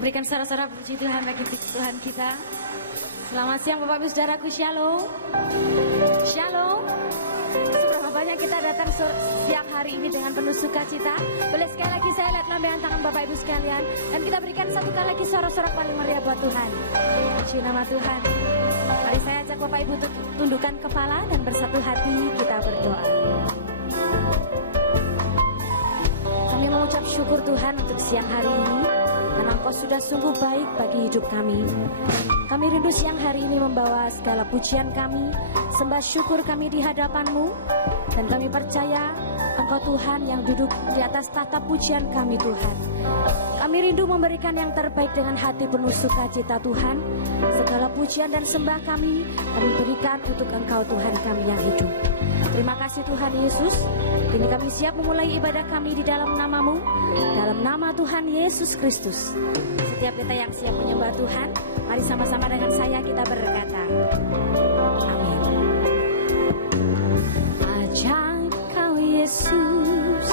berikan sorak-sorak puji Tuhan bagi Tuhan kita. Selamat siang Bapak Ibu Saudaraku, Shalom. Shalom. Seberapa banyak kita datang siang hari ini dengan penuh sukacita. Boleh sekali lagi saya lihat lambaian tangan Bapak Ibu sekalian. Dan kita berikan satu kali lagi sorak-sorak paling meriah buat Tuhan. Puji nama Tuhan. Mari saya ajak Bapak Ibu untuk tundukkan kepala dan bersatu hati kita berdoa. Kami mengucap syukur Tuhan untuk siang hari ini, karena Engkau sudah sungguh baik bagi hidup kami. Kami rindu siang hari ini membawa segala pujian kami, sembah syukur kami di hadapan-Mu. Dan kami percaya Engkau Tuhan yang duduk di atas tahta pujian kami Tuhan. Kami rindu memberikan yang terbaik dengan hati penuh sukacita Tuhan. Segala pujian dan sembah kami berikan untuk Engkau Tuhan kami yang hidup. Terima kasih Tuhan Yesus. Kini kami siap memulai ibadah kami di dalam nama-Mu, dalam nama Tuhan Yesus Kristus. Setiap kita yang siap menyembah Tuhan, mari sama-sama dengan saya kita berkata, amin. Ajaib Kau Yesus,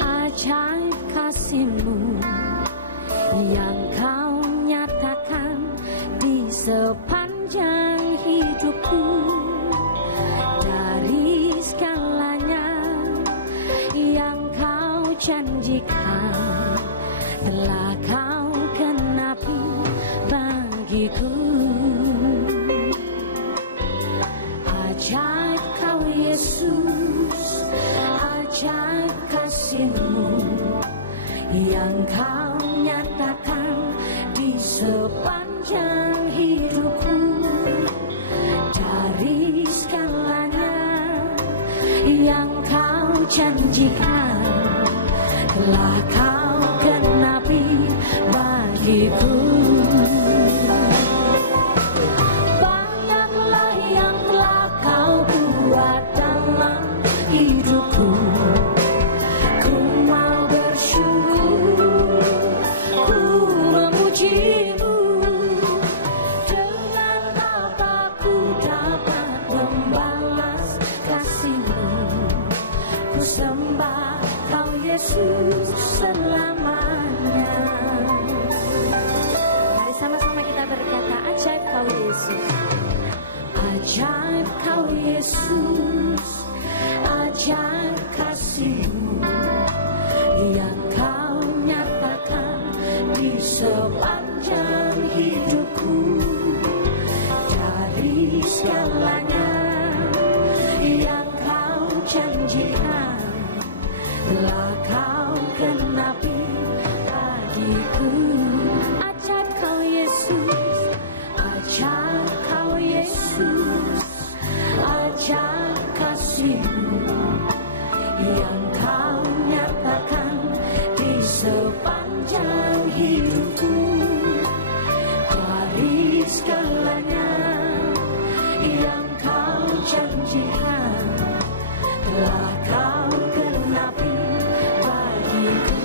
ajaib kasih-Mu yang Kau nyatakan di sepanjang hidupku. Dari segalanya yang Kau janjikan telah Kau genapi bagiku. Ajaib Kau Yesus, ajaib kasih-Mu yang Kau nyatakan di sepanjang hidupku. Dari segalanya yang Kau janjikan telah Kau genapi bagiku. Banyaklah yang telah Kau buat dalam hidupku. Ku mau bersyukur, ku memuji-Mu. Dengan apa ku dapat membalas kasih-Mu? Ku sembah Kau Yesus selamanya. Mari sama-sama kita berkata, ajaib Kau Yesus, ajaib Kau Yesus, ajaib kasih-Mu yang Kau nyatakan di sepanjang hidupku. Dari segalanya yang Kau janjikan telah Kau genapi bagiku. Ajaib Kau Yesus, ajaib Kau Yesus, ajaib kasih-Mu yang Kau nyatakan di sepanjang hidupku. Dari segalanya yang Kau janjikan telah Kau genapi bagiku.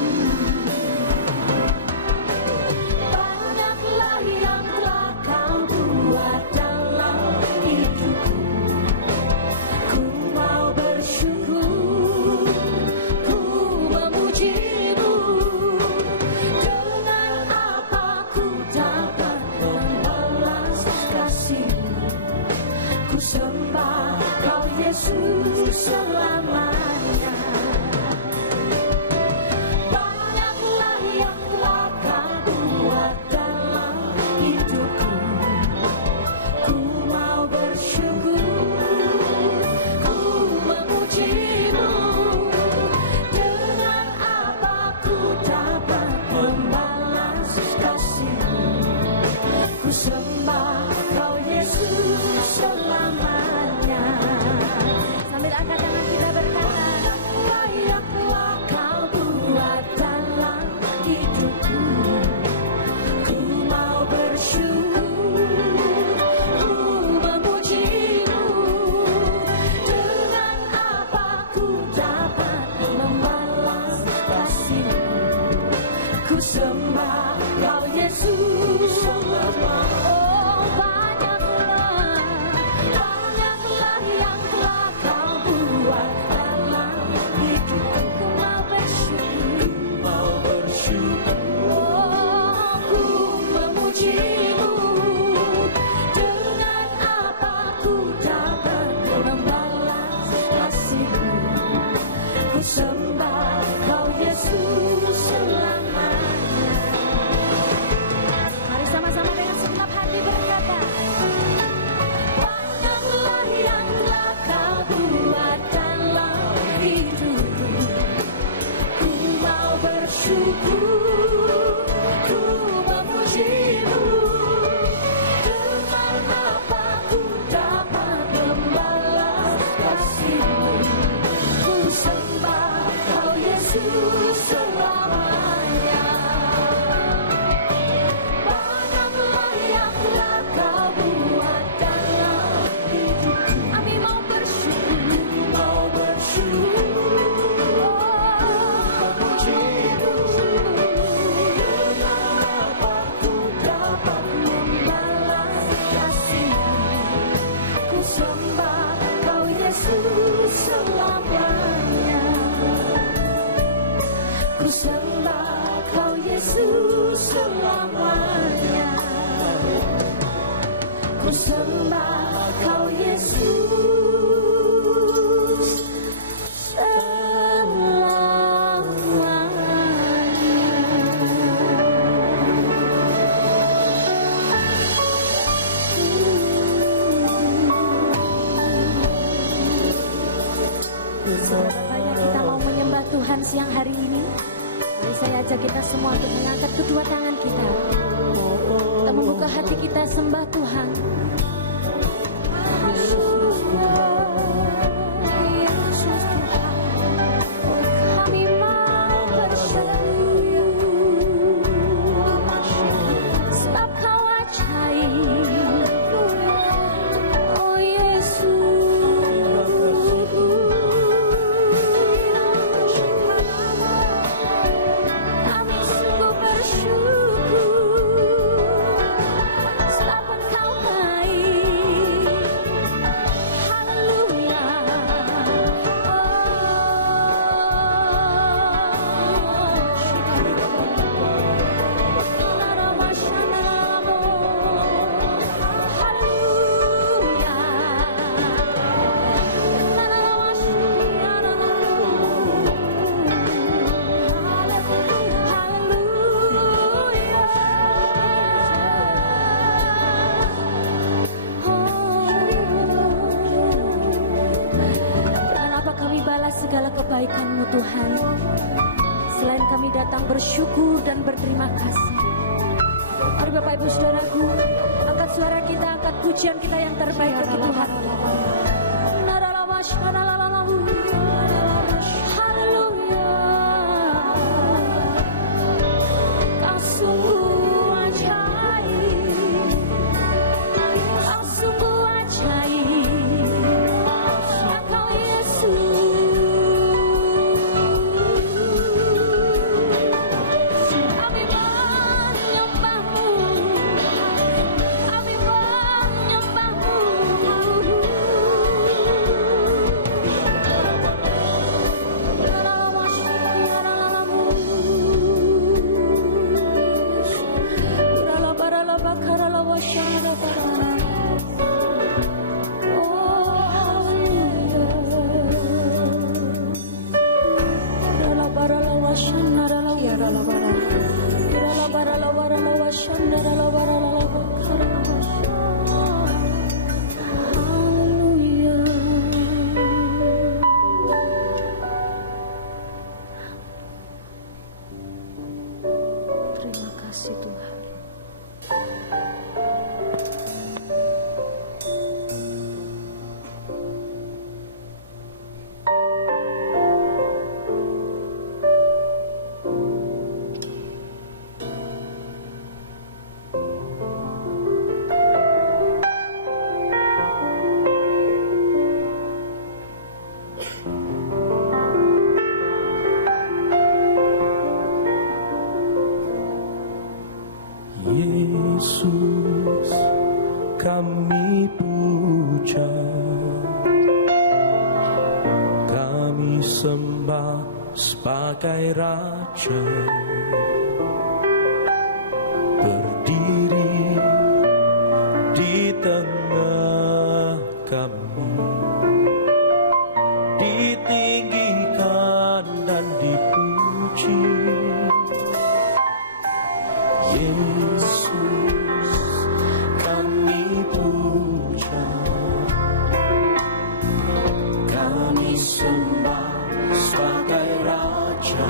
ku sembah Kau Yesus selamanya. Mari sama-sama dengan segenap hati berkata, banyaklah yang telah Kau buat dalam hidupku, ku mau bersyukur, ku memuji-Mu. Dengan apa ku dapat membalas kasih-Mu? Ku sembah Kau Yesus selamanya. Banyaklah yang telah Kau buat dalam hidupku, kami mau bersyukur, memuji-Mu. Dengan apa ku dapat membalas kasih-Mu? Ku sembah Kau Yesus selamanya. Ku sembah Kau Yesus selamanya. Ku sembah Kau Yesus selamanya. Kita mau menyembah Tuhan siang hari ini. Mari saya ajak kita semua untuk mengangkat kedua tangan kita. Kita membuka hati kita sembah Tuhan. Yesus Tuhan, kami mau bersyukur sebab Kau ajaib. Oh Yesus, kami sungguh bersyukur sebab Engkau baik. Haleluya. Dengan apa kami balas segala kebaikan-Mu Tuhan, selain kami datang bersyukur dan berterima kasih. Mari Bapak Ibu Saudaraku, angkat suara kita, angkat pujian kita yang terbaik bagi Tuhan. Haleluya. Kau sungguh ajaib, Kau sungguh ajaib, Engkau Yesus. Kami menyembah-Mu, kami menyembah-Mu. Terima kasih Tuhan. Yesus, kami puja, kami sembah sebagai Raja, berdiri di tengah kami, ditinggikan puji. Yesus kami puja, kami sembah sebagai Raja,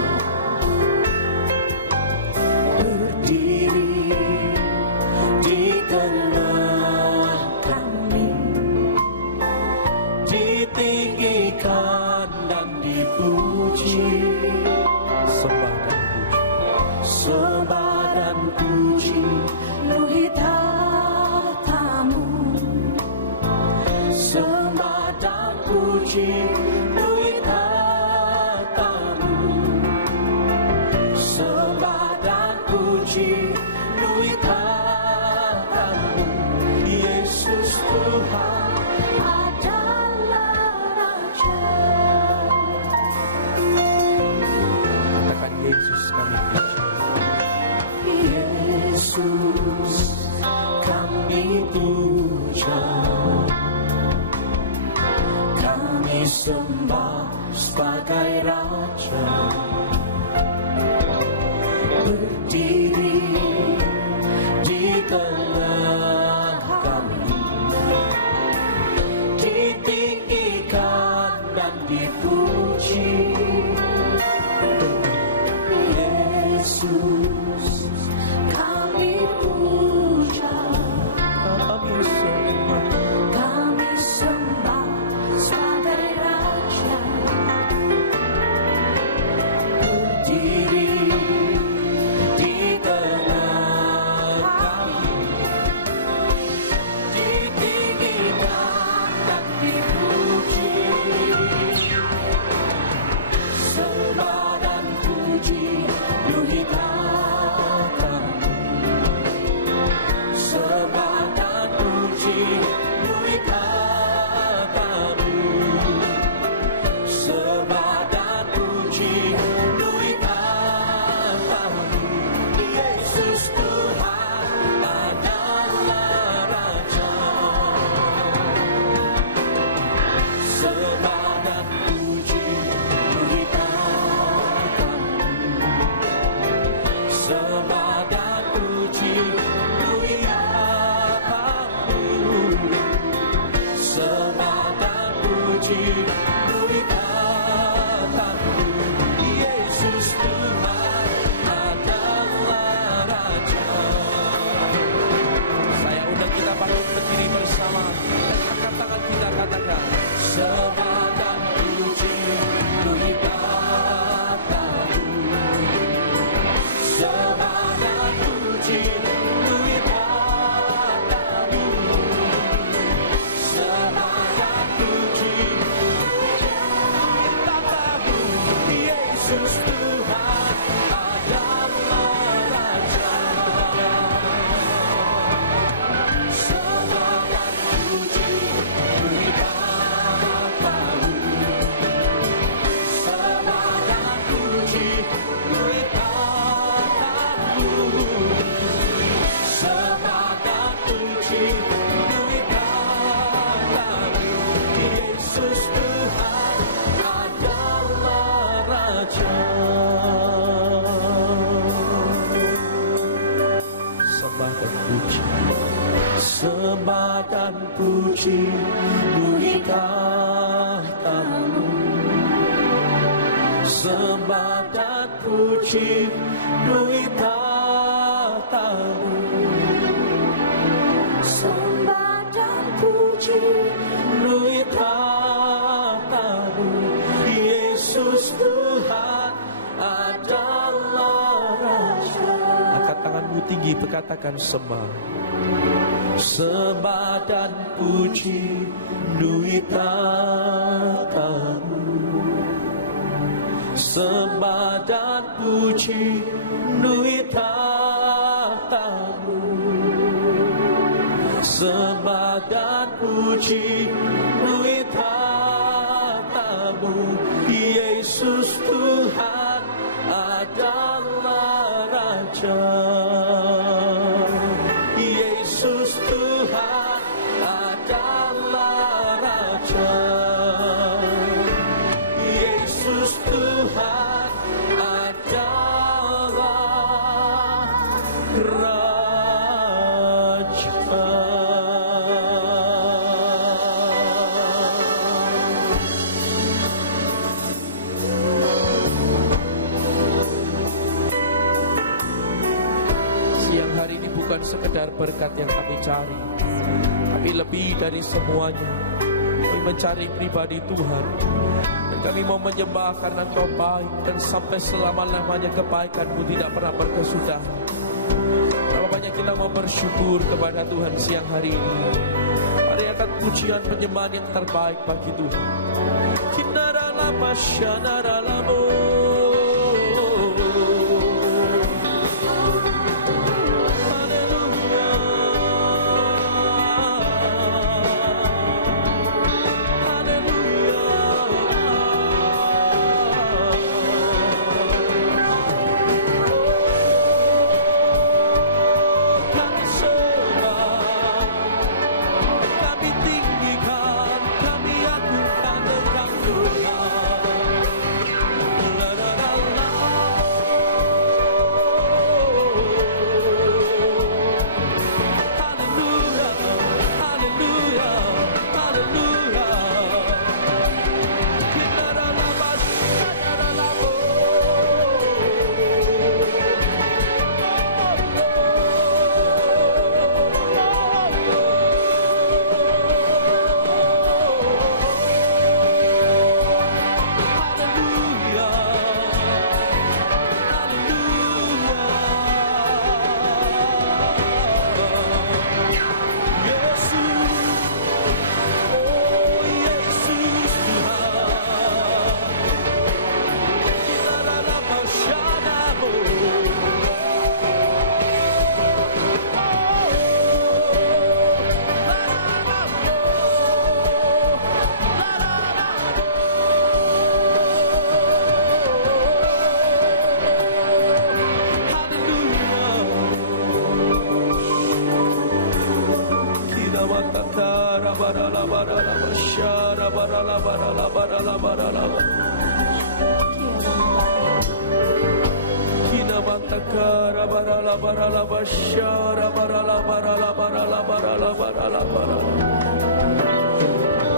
berdiri di tengah kami, ditinggikan dan dipuji. Sembah dan puji, Penuhi tatamu. sembah dan puji, penuhi tatamu. Sembah dan puji, penuhi tatamu. Yesus Tuhan Adalah Raja. katakan Yesus kami puji. Yesus kami puja, kami sembah sebagai Raja, berdiri di tengah kami, ditinggikan dan dipuji. Yesus Kami puja, kami sembah sebagai Raja, berdiri di tengah kami, ditinggikan dan dipuji. Sembah dan puji, penuhi tatamu. Sembah dan puji, penuhi tatamu. Sembah dan puji, penuhi tatamu. Yesus Tuhan adalah Raja. Sembah dan puji, penuhi tatamu. Sembah dan puji, penuhi tatamu. Sembah dan puji, penuhi tatamu. Yesus Tuhan adalah Raja. Saya undang kita bangkit berdiri bersama dan angkat tangan kita, katakan sembah dan puji, penuhi tatamu. Sembah dan puji, penuhi tatamu. Sembah dan puji, penuhi tatamu. Yesus Tuhan adalah Raja. Sembah dan puji, penuhi tatamu. Sembah dan puji, penuhi tatamu. Sembah dan puji, penuhi tatamu. Yesus Tuhan adalah Raja. Sembah dan puji, sembah dan puji, penuhi tahtamu. Sembah dan puji, penuhi tahtamu. sembah dan puji, Penuhi tahtamu. Yesus Tuhan adalah Raja. Angkat tanganmu tinggi, berkatakan sembah. Sembah dan puji, penuhi tahtamu. Sembah dan puji, penuhi tahtamu. Sembah dan puji, penuhi tahtamu. Yesus Tuhan adalah Raja. Yesus Tuhan adalah Raja. Yesus Tuhan adalah bukan sekedar berkat yang kami cari, tapi lebih dari semuanya kami mencari pribadi Tuhan. Dan kami mau menyembah karena Engkau baik, dan sampai selama-lamanya kebaikan-Mu tidak pernah berkesudahan. Berapa banyak kita mau bersyukur kepada Tuhan siang hari ini. Mari angkat pujian penyembahan yang terbaik bagi Tuhan. Kinaralama syanaralamo.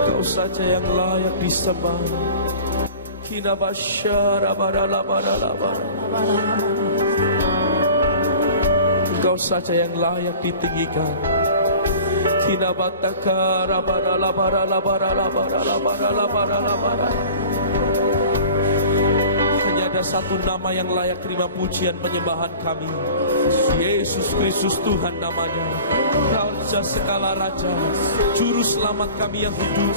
Kau saja yang layak disembah. Kau saja yang layak ditinggikan. Hanya ada satu nama yang layak terima pujian penyembahan kami, Yesus Kristus Tuhan namanya. Raja segala raja, juru selamat kami yang hidup.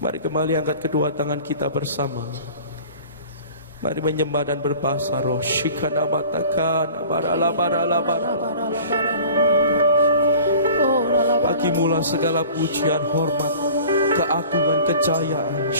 Mari kembali angkat kedua tangan kita bersama. Mari menyembah dan berbahasa roh. Bagimulah segala pujian, hormat, keagungan, kejayaan.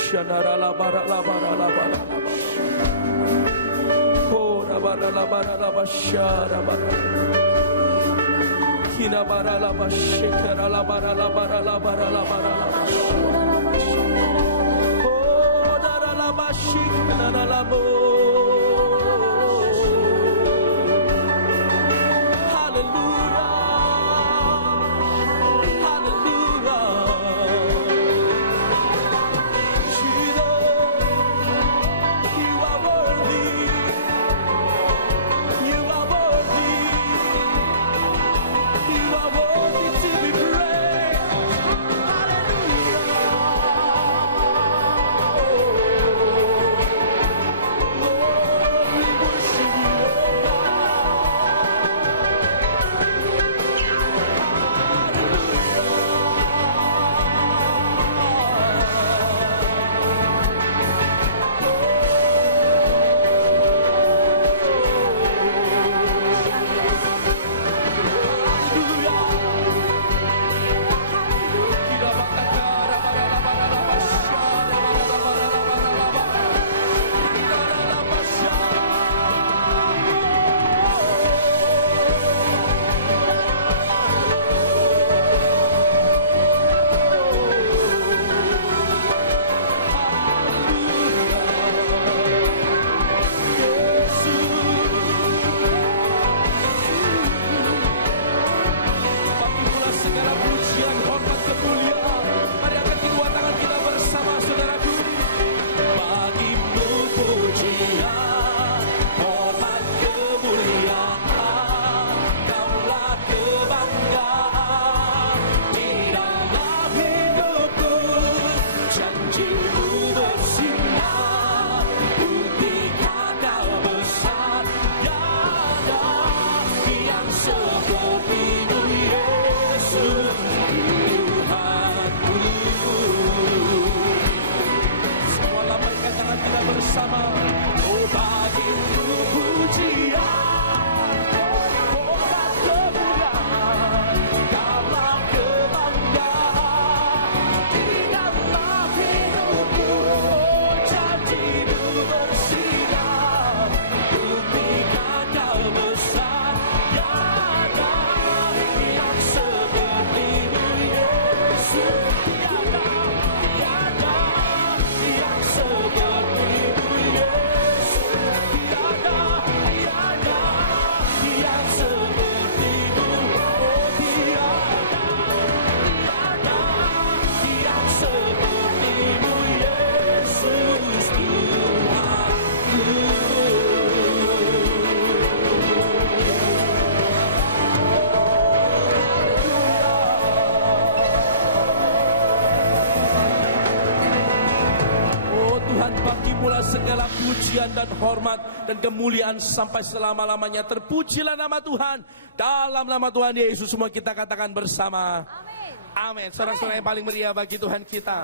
Segala pujian dan hormat dan kemuliaan sampai selama-lamanya. Terpujilah nama Tuhan. Dalam nama Tuhan Yesus semua kita katakan bersama. Amin. Amin. Saudara-saudara yang paling meriah bagi Tuhan kita.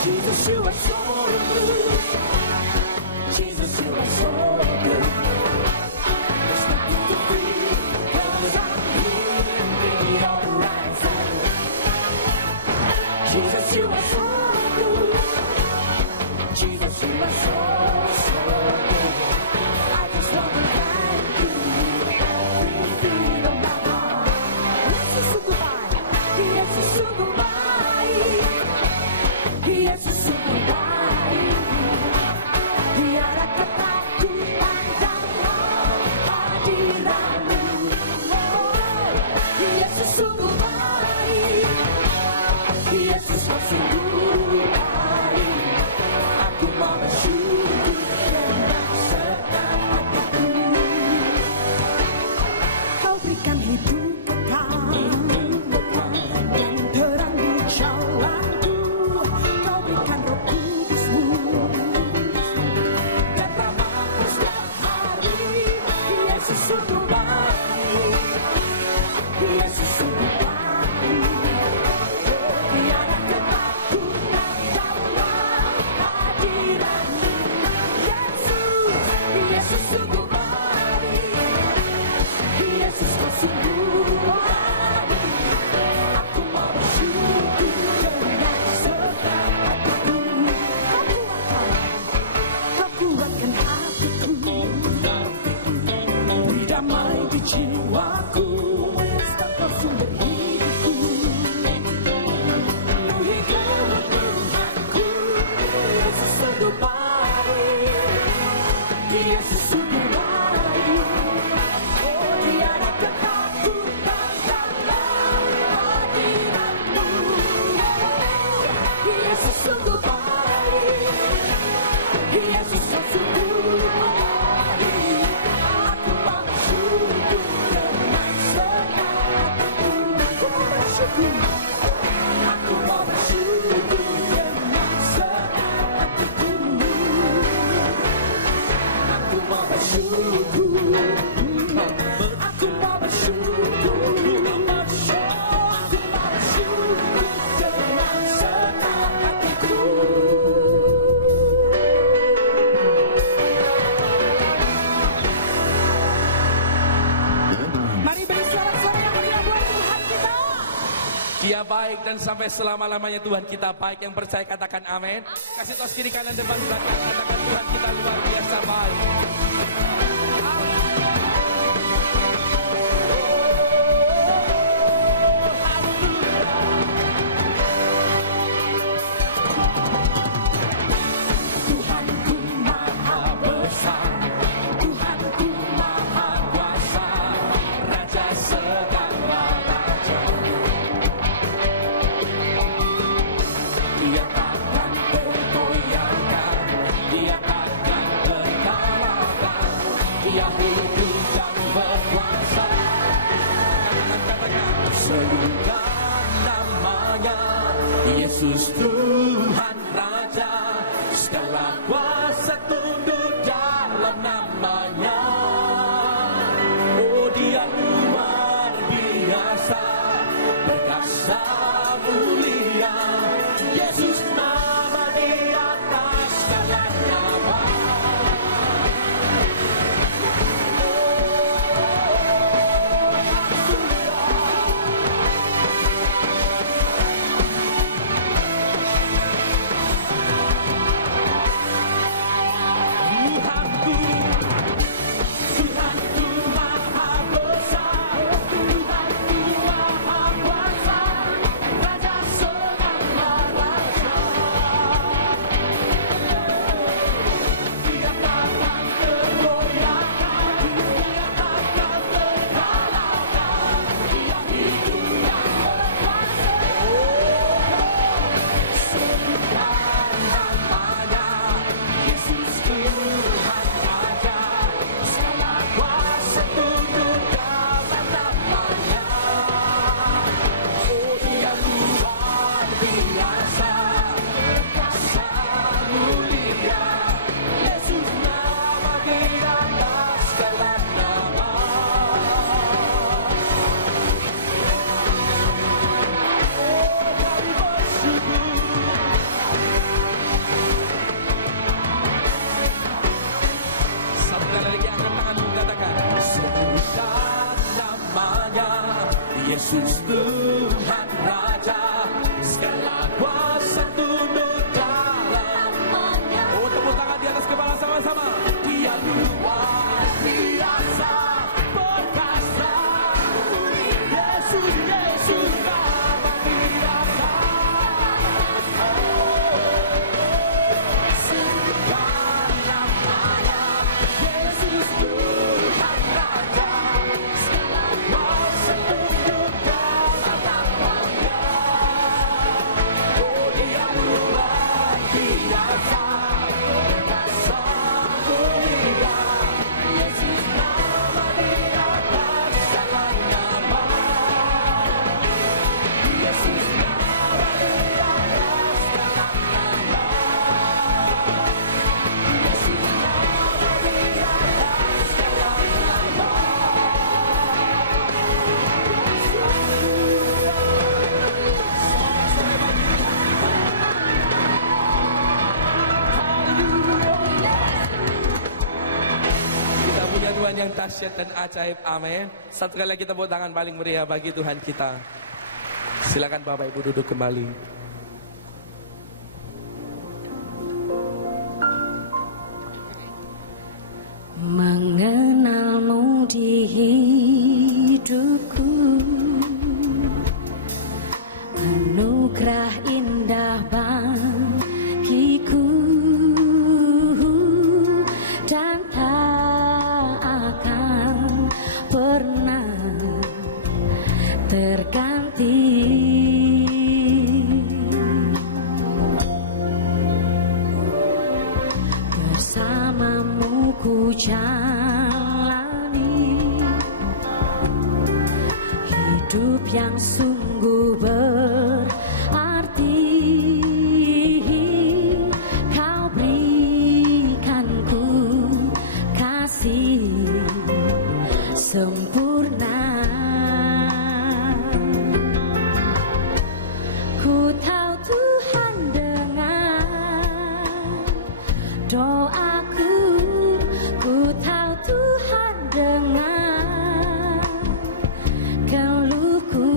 Jesus, you are so good. Jesus, you are so good. There's nothing to fear, 'cause I'm here in your right hand. Jesus, you are so good. Jesus, you are so good. I just want to thank you. Every beat of my heart. Yesus sungguh baik. Yesus sungguh baik. Yesus sungguh baik. Tiada ketakutan dalam hadirat-Mu. Yesus sungguh baik. Yesus sungguh baik. Aku mau bersyukur dengan segenap hatiku. Kau berikan hidup kekal dan terang di jalanku. Kau berikan Roh Kudus-Mu dan rahmat-Mu setiap hari. Yesus sungguh baik. Yesus sungguh baik. Tiada ketakutan dalam hadirat-Mu. Yesus sungguh baik. Yesus kau sungguh baik. Aku mau bersyukur dengan segenap hatiku. Kau kuatkan hatiku. Beri damai di jiwaku. Kau sumber hidupku. Dia baik dan sampai selama-lamanya Tuhan kita baik. Yang percaya katakan amin. Kasih tos kiri kanan depan belakang, katakan Tuhan kita luar biasa baik. Tuhanku maha besar, Tuhanku maha kuasa, Raja segala raja. Dia takkan tergoyahkan, Dia takkan terkalahkan, Dia hidup dan berkuasa. Serukan namanya, Yesus Tuhan Raja, segala kuasa tunduk dalam namanya. Oh, Dia luar biasa, perkasa mulia, Yesus nama di atas segala nama. Tuhanku, Tuhanku maha besar, Tuhanku maha kuasa, Raja segala raja. Dia takkan tergoyahkan, Dia takkan terkalahkan, Dia hidup dan berkuasa. Serukan namanya, Yesus Tuhan Raja, segala kuasa tunduk dalam namanya. Oh, Dia luar biasa, perkasa mulia, Yesus nama di atas segala nama. Oh, kami bersyukur. Satu kali lagi angkat tanganmu, katakan Sebutkan namanya, Yesus Tuhan Raja, segala kuasa tunduk dalam namanya. oh tepuk tangan di atas kepala sama-sama. Dia luar biasa, perkasa, Yesus, Yesus nama di atas. Sebutkan namanya, Yesus Tuhan Raja, segala kuasa tunduk dalam namanya. Oh, Dia luar biasa, perkasa mulia, Yesus nama di atas segala nama. Yesus nama di atas segala nama. Yesus nama di atas segala nama. Kita punya Tuhan yang dahsyat dan ajaib, amin. Satu kali lagi tepuk tangan paling meriah bagi Tuhan kita. Silakan Bapak Ibu duduk kembali. Mengenalmu di hidupku, anugerah indah bagiku, dan tak akan pernah terganti. Bersamamu ku jalani hidup yang sungguh berarti. Kau berikanku kasih sempurna. Ku tahu Tuhan dengar doaku, ku tahu Tuhan dengar keluhku.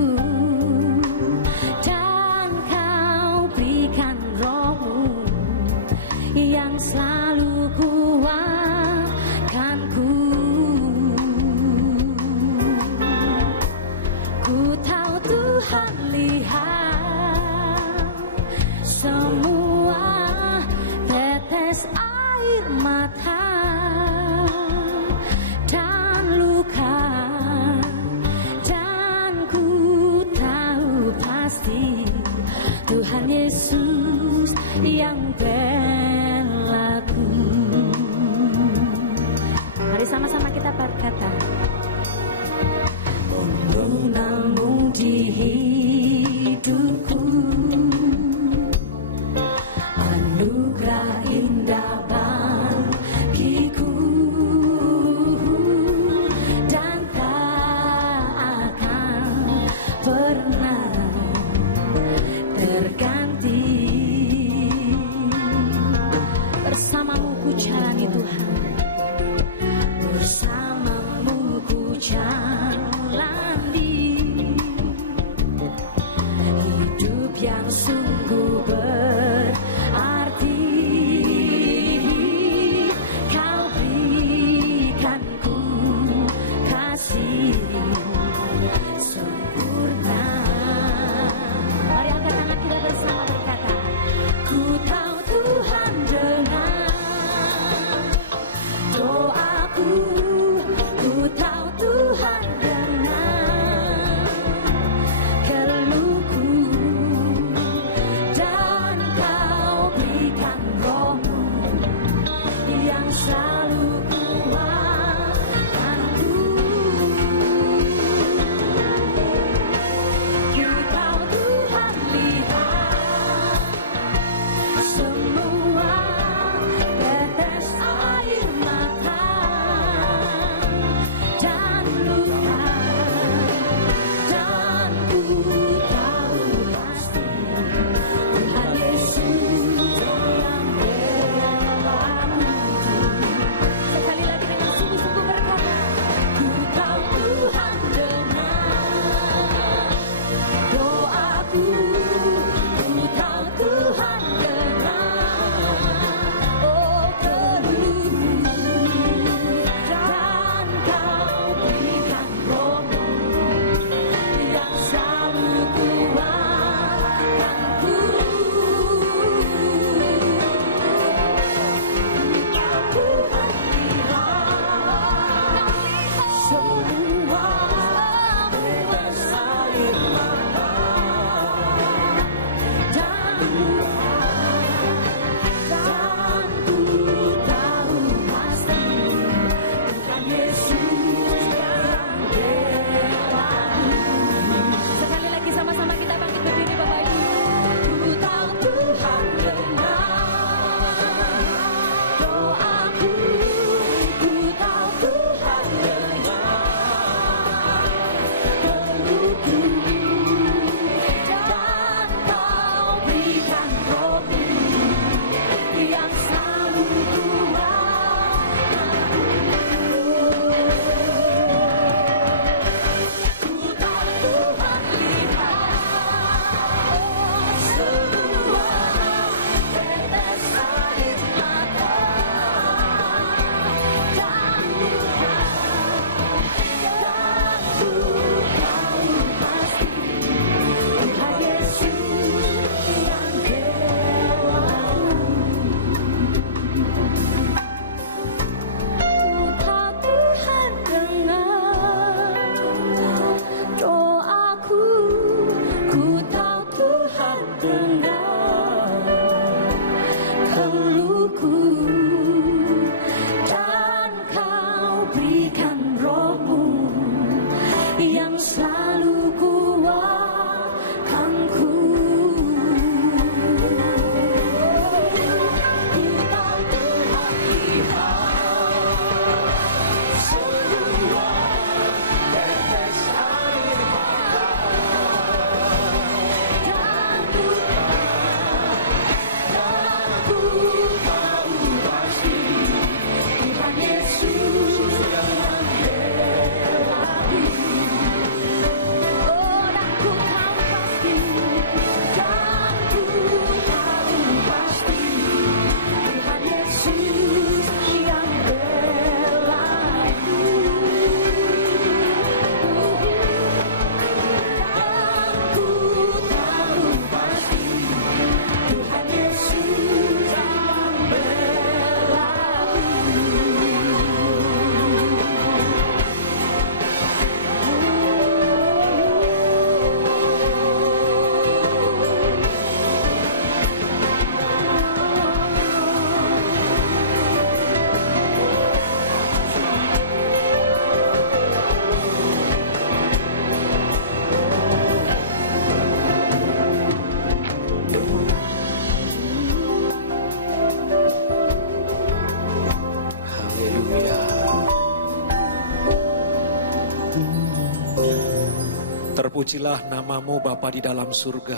Terpujilah namamu Bapa di dalam surga.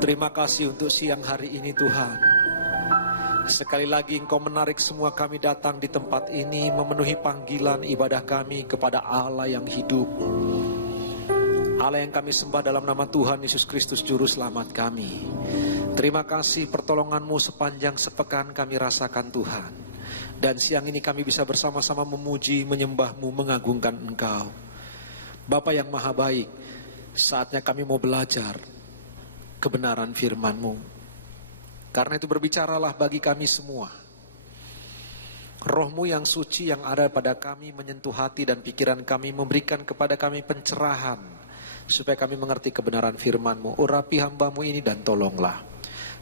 Terima kasih untuk siang hari ini Tuhan. Sekali lagi Engkau menarik semua kami datang di tempat ini, memenuhi panggilan ibadah kami kepada Allah yang hidup. Allah yang kami sembah dalam nama Tuhan Yesus Kristus Juru Selamat kami. Terima kasih pertolongan-Mu sepanjang sepekan kami rasakan Tuhan. Dan siang ini kami bisa bersama-sama memuji, menyembah-Mu, mengagungkan Engkau. Bapa yang maha baik, saatnya kami mau belajar kebenaran firman-Mu. Karena itu berbicaralah bagi kami semua. Roh-Mu yang suci yang ada pada kami menyentuh hati dan pikiran kami, memberikan kepada kami pencerahan, supaya kami mengerti kebenaran firman-Mu. Urapi hamba-Mu ini dan tolonglah.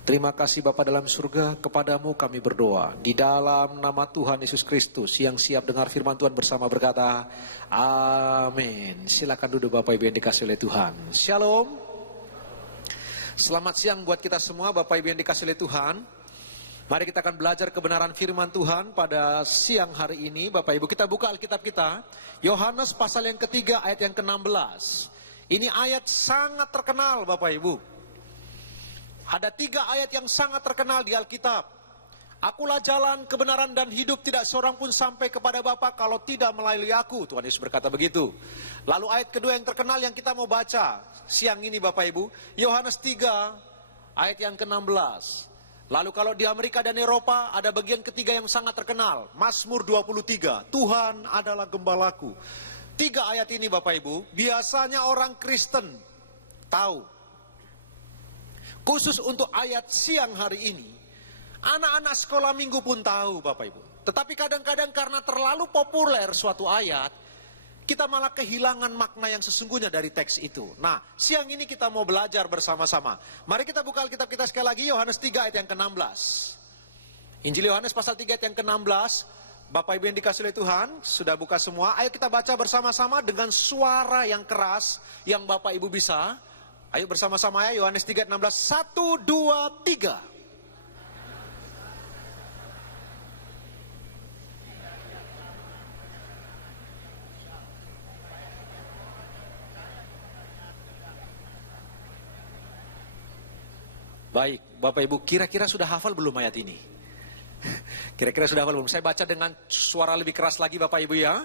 Terima kasih Bapa dalam surga, kepadamu kami berdoa. Di dalam nama Tuhan Yesus Kristus yang siap dengar firman Tuhan bersama berkata, amin. Silakan duduk Bapak Ibu yang dikasihi oleh Tuhan. Shalom. Selamat siang buat kita semua Bapak Ibu yang dikasihi oleh Tuhan. Mari kita akan belajar kebenaran firman Tuhan pada siang hari ini. Bapak Ibu, kita buka Alkitab kita. Yohanes pasal yang ketiga ayat yang ke-16. Ini ayat sangat terkenal Bapak Ibu. Ada 3 ayat yang sangat terkenal di Alkitab. Akulah jalan, kebenaran dan hidup, tidak seorang pun sampai kepada Bapa kalau tidak melalui aku. Tuhan Yesus berkata begitu. Lalu ayat kedua yang terkenal yang kita mau baca siang ini Bapak Ibu, Yohanes 3 ayat yang ke-16. Lalu kalau di Amerika dan Eropa ada bagian ketiga yang sangat terkenal, Mazmur 23, Tuhan adalah gembalaku. 3 ayat ini Bapak Ibu, biasanya orang Kristen tahu. Khusus untuk ayat siang hari ini, anak-anak sekolah minggu pun tahu Bapak Ibu. Tetapi kadang-kadang karena terlalu populer suatu ayat, kita malah kehilangan makna yang sesungguhnya dari teks itu. Nah, siang ini kita mau belajar bersama-sama. Mari kita buka Alkitab kita sekali lagi, Yohanes 3 ayat yang ke-16. Injil Yohanes pasal 3 ayat yang ke-16. Bapak Ibu yang dikasihi oleh Tuhan, sudah buka semua. Ayo kita baca bersama-sama dengan suara yang keras, yang Bapak Ibu bisa. Ayo bersama-sama ya, Yohanes 3 ayat 16. 1, 2, 3. Baik, Bapak Ibu, kira-kira sudah hafal belum ayat ini? Kira-kira sudah hafal belum? Saya baca dengan suara lebih keras lagi Bapak Ibu ya.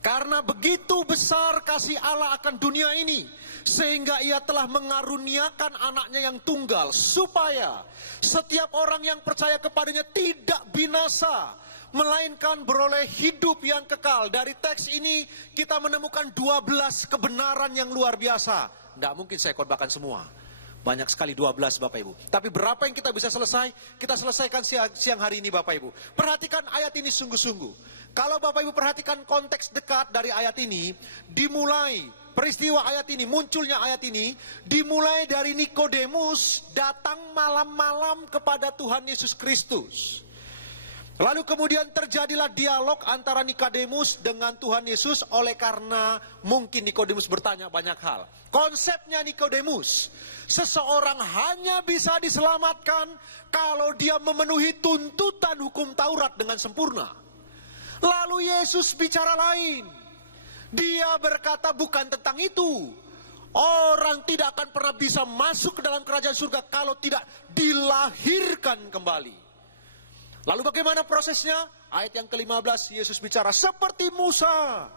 Karena begitu besar kasih Allah akan dunia ini, sehingga ia telah mengaruniakan anaknya yang tunggal, supaya setiap orang yang percaya kepadanya tidak binasa, melainkan beroleh hidup yang kekal. Dari teks ini kita menemukan 12 kebenaran yang luar biasa. Tidak mungkin saya khotbahkan semua. Banyak sekali 12 Bapak Ibu. Tapi berapa yang kita bisa selesai? Kita selesaikan siang hari ini Bapak Ibu. Perhatikan ayat ini sungguh-sungguh. Kalau Bapak Ibu perhatikan konteks dekat dari ayat ini, dimulai peristiwa ayat ini, munculnya ayat ini, dimulai dari Nikodemus datang malam-malam kepada Tuhan Yesus Kristus. Lalu kemudian terjadilah dialog antara Nikodemus dengan Tuhan Yesus, oleh karena mungkin Nikodemus bertanya banyak hal. Konsepnya Nikodemus, seseorang hanya bisa diselamatkan kalau dia memenuhi tuntutan hukum Taurat dengan sempurna. Lalu Yesus bicara lain. Dia berkata bukan tentang itu. Orang tidak akan pernah bisa masuk ke dalam kerajaan surga kalau tidak dilahirkan kembali. Lalu bagaimana prosesnya? Ayat yang ke-15 Yesus bicara seperti Musa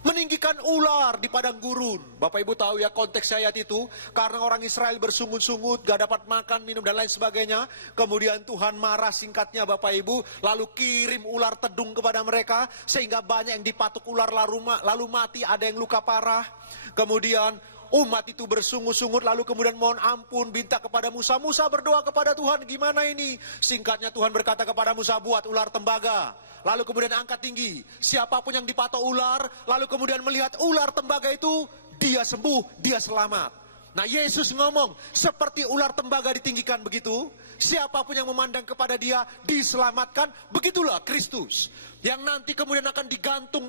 meninggikan ular di padang gurun. Bapak Ibu tahu ya konteks ayat itu, karena orang Israel bersungut-sungut, gak dapat makan, minum dan lain sebagainya. Kemudian Tuhan marah, singkatnya Bapak Ibu, lalu kirim ular tedung kepada mereka, sehingga banyak yang dipatuk ular lalu mati, ada yang luka parah. Kemudian umat itu bersungut-sungut, lalu kemudian mohon ampun, minta kepada Musa. Musa berdoa kepada Tuhan, gimana ini? Singkatnya Tuhan berkata kepada Musa, buat ular tembaga. Lalu kemudian angkat tinggi. Siapapun yang dipatok ular, lalu kemudian melihat ular tembaga itu, dia sembuh, dia selamat. Nah Yesus ngomong, seperti ular tembaga ditinggikan begitu, siapapun yang memandang kepada dia diselamatkan. Begitulah Kristus, yang nanti kemudian akan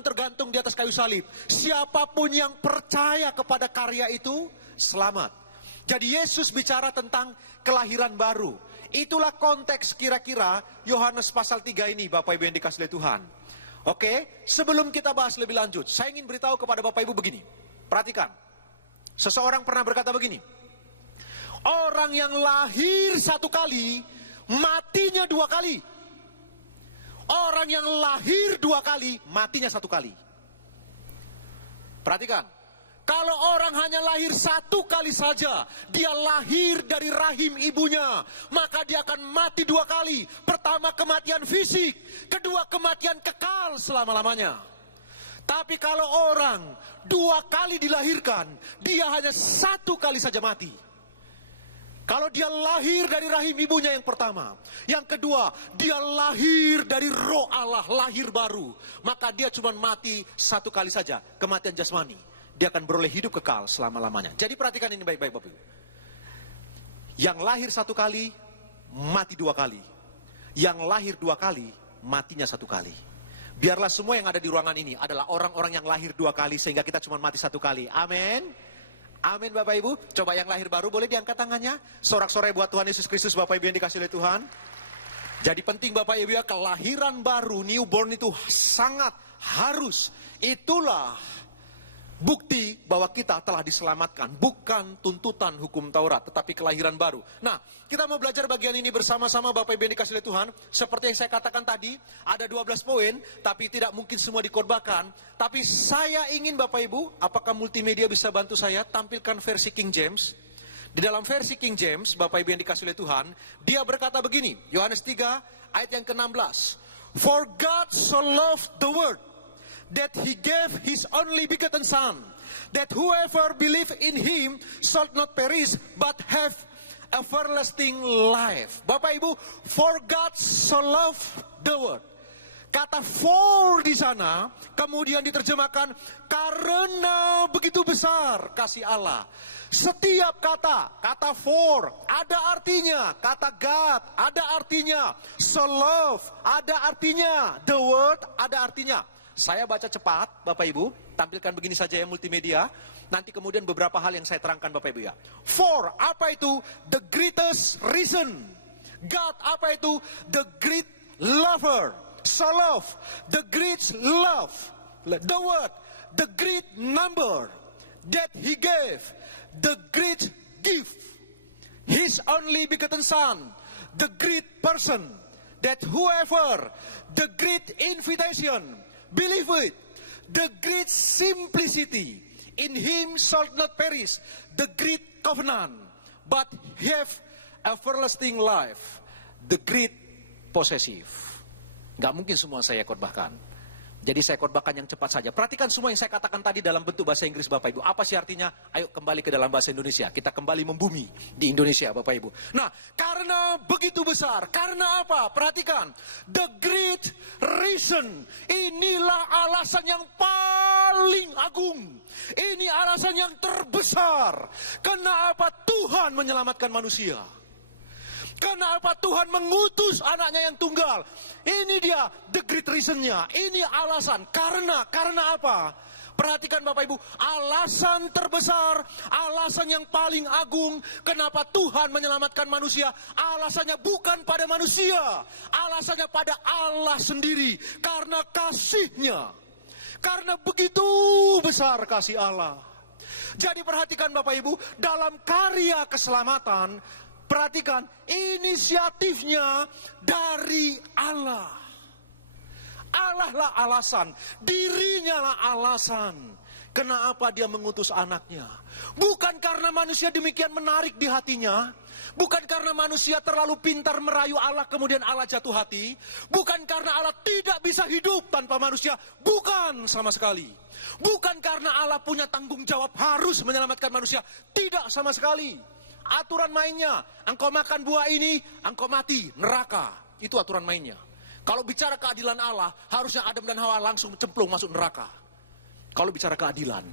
tergantung di atas kayu salib. Siapapun yang percaya kepada karya itu, selamat. Jadi Yesus bicara tentang kelahiran baru. Itulah konteks kira-kira Yohanes pasal 3 ini Bapak Ibu yang dikasihi Tuhan. Oke, sebelum kita bahas lebih lanjut, saya ingin beritahu kepada Bapak Ibu begini. Perhatikan, seseorang pernah berkata begini, orang yang lahir satu kali, matinya dua kali. Orang yang lahir dua kali, matinya satu kali. Perhatikan, kalau orang hanya lahir satu kali saja, dia lahir dari rahim ibunya, maka dia akan mati dua kali. Pertama kematian fisik, kedua kematian kekal selama-lamanya. Tapi kalau orang dua kali dilahirkan, dia hanya satu kali saja mati. Kalau dia lahir dari rahim ibunya yang pertama, yang kedua dia lahir dari roh Allah, lahir baru, maka dia cuma mati satu kali saja, kematian jasmani. Dia akan beroleh hidup kekal selama-lamanya. Jadi perhatikan ini baik-baik Bapak Ibu. Yang lahir satu kali, mati dua kali. Yang lahir dua kali, matinya satu kali. Biarlah semua yang ada di ruangan ini adalah orang-orang yang lahir dua kali, sehingga kita cuma mati satu kali. Amin. Amin Bapak Ibu. Coba yang lahir baru boleh diangkat tangannya. Sorak-sorai buat Tuhan Yesus Kristus Bapak Ibu yang dikasihi oleh Tuhan. Jadi penting Bapak Ibu ya, kelahiran baru, newborn itu sangat harus. Itulah bukti bahwa kita telah diselamatkan. Bukan tuntutan hukum Taurat, tetapi kelahiran baru. Nah, kita mau belajar bagian ini bersama-sama Bapak Ibu yang dikasihi oleh Tuhan. Seperti yang saya katakan tadi, ada 12 poin, tapi tidak mungkin semua dikorbankan. Tapi saya ingin Bapak Ibu, apakah multimedia bisa bantu saya tampilkan versi King James? Di dalam versi King James, Bapak Ibu yang dikasihi oleh Tuhan, dia berkata begini, Yohanes 3 ayat yang ke-16. For God so loved the world, that he gave his only begotten son, that whoever believe in him shall not perish, but have everlasting life. Bapak Ibu, for God so loved the world. Kata for di sana kemudian diterjemahkan karena begitu besar kasih Allah. Setiap kata for ada artinya, kata God ada artinya, so love ada artinya, the word ada artinya. Saya baca cepat Bapak Ibu, tampilkan begini saja ya multimedia. Nanti kemudian beberapa hal yang saya terangkan Bapak Ibu ya. For, apa itu? The greatest reason. God, apa itu? The great lover. So love, the great love. The word, the great number. That he gave, the great gift. His only begotten son, the great person. That whoever, the great invitation. Believe it, the great simplicity, in him shall not perish, the great covenant, but have everlasting life, the great possessive. Gak mungkin semua saya khotbahkan. Jadi saya khotbahkan yang cepat saja. Perhatikan semua yang saya katakan tadi dalam bentuk bahasa Inggris Bapak Ibu. Apa sih artinya? Ayo kembali ke dalam bahasa Indonesia. Kita kembali membumi di Indonesia Bapak Ibu. Nah, karena begitu besar. Karena apa? Perhatikan. The great reason. Inilah alasan yang paling agung. Ini alasan yang terbesar. Kenapa Tuhan menyelamatkan manusia? Kenapa Tuhan mengutus anaknya yang tunggal? Ini dia the great reason-nya. Ini alasan. Karena apa? Perhatikan Bapak Ibu, alasan terbesar, alasan yang paling agung kenapa Tuhan menyelamatkan manusia, alasannya bukan pada manusia, alasannya pada Allah sendiri, karena kasih-Nya. Karena begitu besar kasih Allah. Jadi perhatikan Bapak Ibu, dalam karya keselamatan, perhatikan inisiatifnya dari Allah. Allah lah alasan, dirinya lah alasan. Kenapa dia mengutus anaknya? Bukan karena manusia demikian menarik di hatinya. Bukan karena manusia terlalu pintar merayu Allah kemudian Allah jatuh hati. Bukan karena Allah tidak bisa hidup tanpa manusia. Bukan sama sekali. Bukan karena Allah punya tanggung jawab harus menyelamatkan manusia. Tidak sama sekali. Aturan mainnya, engkau makan buah ini, engkau mati, neraka. Itu aturan mainnya. Kalau bicara keadilan Allah, harusnya Adam dan Hawa langsung cemplung masuk neraka. Kalau bicara keadilan,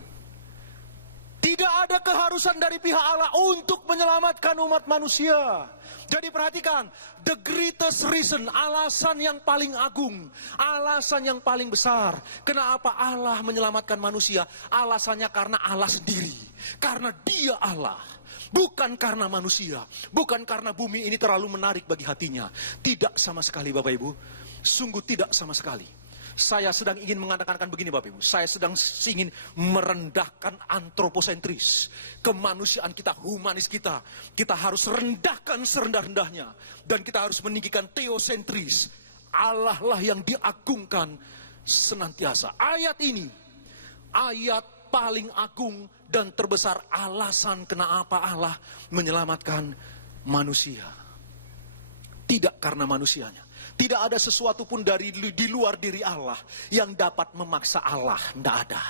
tidak ada keharusan dari pihak Allah untuk menyelamatkan umat manusia. Jadi perhatikan, the greatest reason, alasan yang paling agung, alasan yang paling besar. Kenapa Allah menyelamatkan manusia? Alasannya karena Allah sendiri, karena Dia Allah. Bukan karena manusia, bukan karena bumi ini terlalu menarik bagi hatinya. Tidak sama sekali Bapak Ibu, sungguh tidak sama sekali. Saya sedang ingin mengatakan begini Bapak Ibu. Saya sedang ingin merendahkan antroposentris. Kemanusiaan kita, humanis kita. Kita harus rendahkan serendah-rendahnya. Dan kita harus meninggikan teosentris. Allah lah yang diagungkan senantiasa. Ayat ini, ayat paling agung dan terbesar alasan kenapa Allah menyelamatkan manusia. Tidak karena manusianya. Tidak ada sesuatu pun di luar diri Allah yang dapat memaksa Allah. Tidak ada.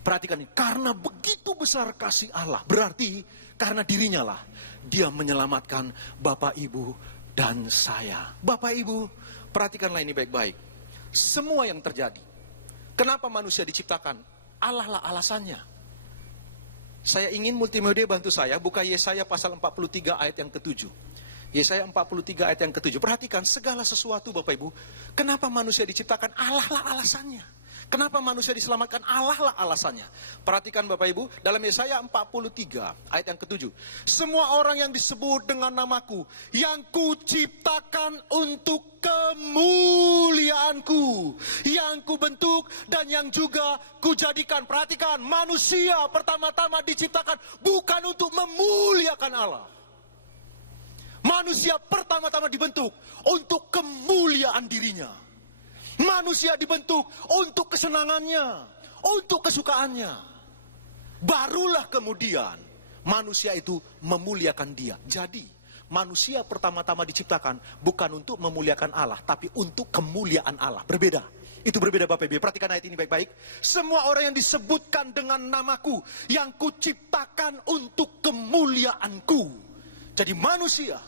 Perhatikan ini. Karena begitu besar kasih Allah. Berarti karena dirinya lah dia menyelamatkan Bapak, Ibu, dan saya. Bapak, Ibu, perhatikanlah ini baik-baik. Semua yang terjadi. Kenapa manusia diciptakan? Allah lah alasannya. Saya ingin multimedia bantu saya. Buka Yesaya pasal 43 ayat yang ke-7. Yesaya 43 ayat yang ke-7. Perhatikan segala sesuatu Bapak Ibu. Kenapa manusia diciptakan? Allah lah alasannya. Kenapa manusia diselamatkan? Allah lah alasannya. Perhatikan Bapak Ibu. Dalam Yesaya 43 ayat yang ke-7. Semua orang yang disebut dengan namaku. Yang kuciptakan untuk kemuliaanku. Yang kubentuk dan yang juga kujadikan. Perhatikan. Manusia pertama-tama diciptakan bukan untuk memuliakan Allah. Manusia pertama-tama dibentuk untuk kemuliaan dirinya. Manusia dibentuk untuk kesenangannya, untuk kesukaannya. Barulah kemudian manusia itu memuliakan dia. Jadi manusia pertama-tama diciptakan bukan untuk memuliakan Allah, tapi untuk kemuliaan Allah. Berbeda. Itu berbeda Bapak Ibu. Perhatikan ayat ini baik-baik. Semua orang yang disebutkan dengan namaku, yang kuciptakan untuk kemuliaanku. Jadi manusia,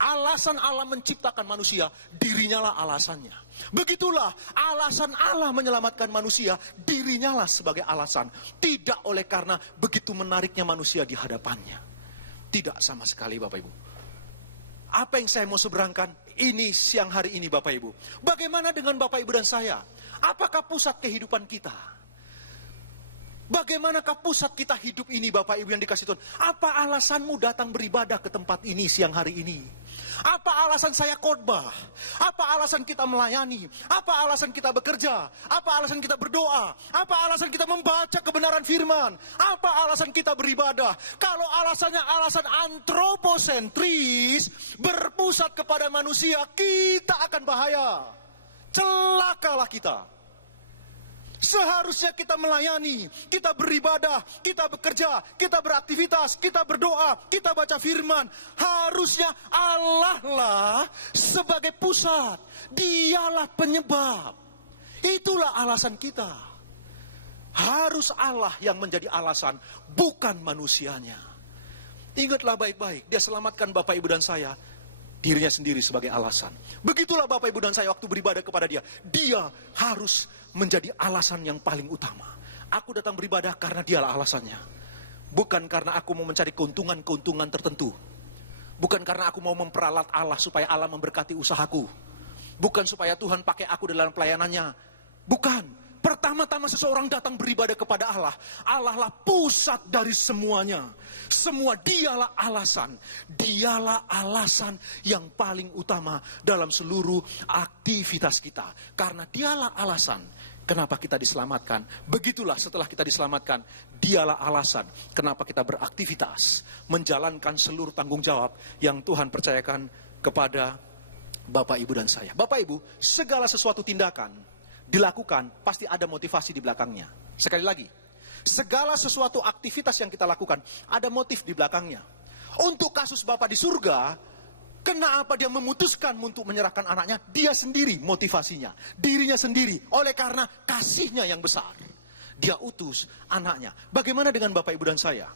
alasan Allah menciptakan manusia, dirinya lah alasannya. Begitulah alasan Allah menyelamatkan manusia, dirinya lah sebagai alasan. Tidak oleh karena begitu menariknya manusia di hadapannya. Tidak sama sekali Bapak Ibu. Apa yang saya mau seberangkan ini siang hari ini Bapak Ibu. Bagaimana dengan Bapak Ibu dan saya? Apakah pusat kehidupan kita? Bagaimanakah pusat kita hidup ini Bapak Ibu yang dikasih Tuhan? Apa alasanmu datang beribadah ke tempat ini siang hari ini? Apa alasan saya khotbah? Apa alasan kita melayani? Apa alasan kita bekerja? Apa alasan kita berdoa? Apa alasan kita membaca kebenaran firman? Apa alasan kita beribadah? Kalau alasannya alasan antroposentris, berpusat kepada manusia, kita akan bahaya. Celakalah kita. Seharusnya kita melayani, kita beribadah, kita bekerja, kita beraktivitas, kita berdoa, kita baca firman. Harusnya Allah lah sebagai pusat. Dialah penyebab. Itulah alasan kita. Harus Allah yang menjadi alasan, bukan manusianya. Ingatlah baik-baik, dia selamatkan Bapak Ibu dan saya. Dirinya sendiri sebagai alasan. Begitulah Bapak Ibu dan saya waktu beribadah kepada dia. Dia harus menjadi alasan yang paling utama. Aku datang beribadah karena dialah alasannya. Bukan karena aku mau mencari keuntungan-keuntungan tertentu. Bukan karena aku mau memperalat Allah supaya Allah memberkati usahaku. Bukan supaya Tuhan pakai aku dalam pelayanannya. Bukan. Pertama-tama seseorang datang beribadah kepada Allah. Allah lah pusat dari semuanya. Semua dialah alasan. Dialah alasan yang paling utama dalam seluruh aktivitas kita. Karena dialah alasan kenapa kita diselamatkan. Begitulah setelah kita diselamatkan, dialah alasan kenapa kita beraktivitas. Menjalankan seluruh tanggung jawab yang Tuhan percayakan kepada Bapak, Ibu, dan saya. Bapak, Ibu, segala sesuatu tindakan dilakukan, pasti ada motivasi di belakangnya. Sekali lagi, segala sesuatu aktivitas yang kita lakukan, ada motif di belakangnya. Untuk kasus Bapa di surga, kenapa dia memutuskan untuk menyerahkan anaknya? Dia sendiri motivasinya, dirinya sendiri. Oleh karena kasihnya yang besar, dia utus anaknya. Bagaimana dengan Bapak, Ibu, dan saya?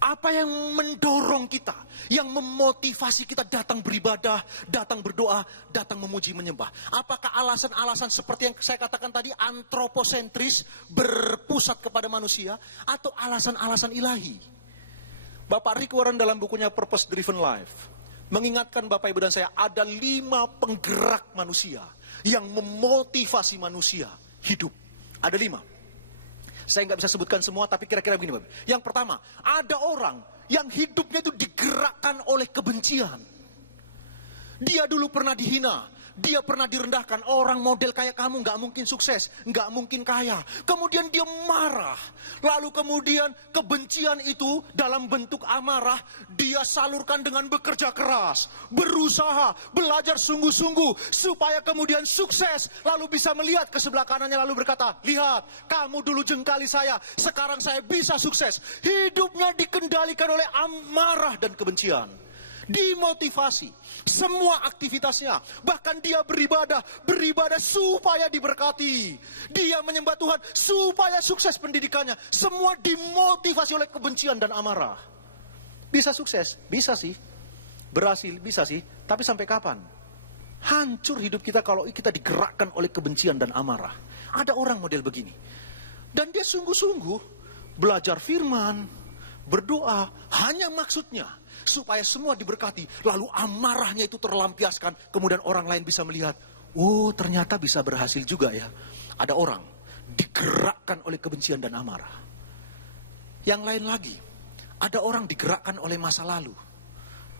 Apa yang mendorong kita, yang memotivasi kita datang beribadah, datang berdoa, datang memuji menyembah? Apakah alasan-alasan seperti yang saya katakan tadi, antroposentris, berpusat kepada manusia, atau alasan-alasan ilahi? Bapak Rick Warren dalam bukunya Purpose Driven Life mengingatkan Bapak, Ibu, dan saya, ada 5 penggerak manusia yang memotivasi manusia hidup. Ada 5. Saya nggak bisa sebutkan semua, tapi kira-kira begini Bapak. Yang pertama, ada orang yang hidupnya itu digerakkan oleh kebencian. Dia dulu pernah dihina, Dia pernah direndahkan. Orang model kayak kamu nggak mungkin sukses, nggak mungkin kaya. Kemudian dia marah. Lalu kemudian kebencian itu dalam bentuk amarah dia salurkan dengan bekerja keras, berusaha, belajar sungguh-sungguh supaya kemudian sukses. Lalu bisa melihat ke sebelah kanannya lalu berkata, lihat, kamu dulu jengkali saya, sekarang saya bisa sukses. Hidupnya dikendalikan oleh amarah dan kebencian. Dimotivasi semua aktivitasnya, bahkan dia beribadah supaya diberkati, dia menyembah Tuhan supaya sukses pendidikannya, semua dimotivasi oleh kebencian dan amarah. Bisa sukses? Bisa sih. Berhasil? Bisa sih. Tapi sampai kapan? Hancur hidup kita kalau kita digerakkan oleh kebencian dan amarah. Ada orang model begini, dan dia sungguh-sungguh belajar firman, berdoa, hanya maksudnya supaya semua diberkati, lalu amarahnya itu terlampiaskan, kemudian orang lain bisa melihat, oh ternyata bisa berhasil juga ya. Ada orang digerakkan oleh kebencian dan amarah. Yang lain lagi, ada orang digerakkan oleh masa lalu.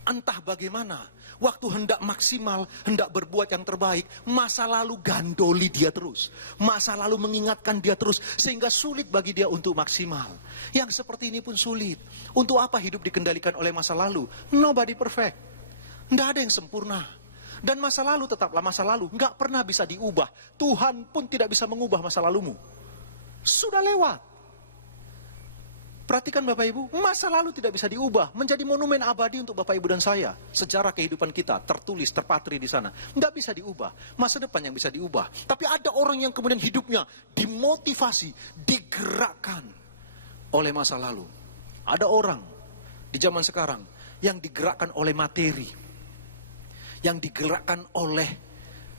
Entah bagaimana, waktu hendak maksimal, hendak berbuat yang terbaik, masa lalu gandoli dia terus. Masa lalu mengingatkan dia terus, sehingga sulit bagi dia untuk maksimal. Yang seperti ini pun sulit. Untuk apa hidup dikendalikan oleh masa lalu? Nobody perfect. Tidak ada yang sempurna. Dan masa lalu tetaplah masa lalu. Nggak pernah bisa diubah. Tuhan pun tidak bisa mengubah masa lalumu. Sudah lewat. Perhatikan Bapak Ibu, masa lalu tidak bisa diubah, menjadi monumen abadi untuk Bapak Ibu dan saya. Sejarah kehidupan kita tertulis, terpatri di sana. Nggak bisa diubah, masa depan yang bisa diubah. Tapi ada orang yang kemudian hidupnya dimotivasi, digerakkan oleh masa lalu. Ada orang di zaman sekarang yang digerakkan oleh materi, yang digerakkan oleh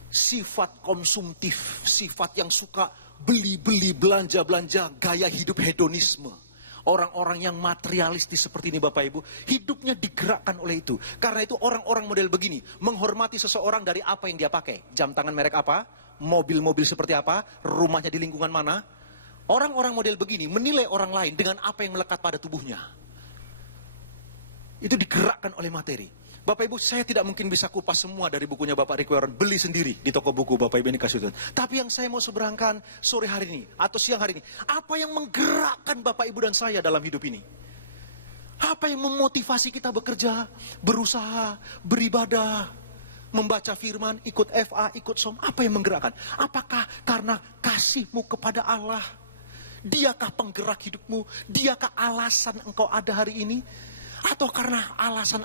sifat konsumtif, sifat yang suka beli-beli, belanja-belanja, gaya hidup hedonisme. Orang-orang yang materialistis seperti ini Bapak Ibu, hidupnya digerakkan oleh itu. Karena itu orang-orang model begini, menghormati seseorang dari apa yang dia pakai. Jam tangan merek apa, mobil-mobil seperti apa, rumahnya di lingkungan mana. Orang-orang model begini menilai orang lain dengan apa yang melekat pada tubuhnya. Itu digerakkan oleh materi. Bapak Ibu, saya tidak mungkin bisa kupas semua dari bukunya Bapak Rick Warren. Beli sendiri di toko buku Bapak Ibu ini kasih Tuhan. Tapi yang saya mau seberangkan sore hari ini atau siang hari ini, apa yang menggerakkan Bapak Ibu dan saya dalam hidup ini? Apa yang memotivasi kita bekerja, berusaha, beribadah, membaca firman, ikut FA, ikut SOM? Apa yang menggerakkan? Apakah karena kasihmu kepada Allah? Diakah penggerak hidupmu? Diakah alasan engkau ada hari ini? Atau karena alasan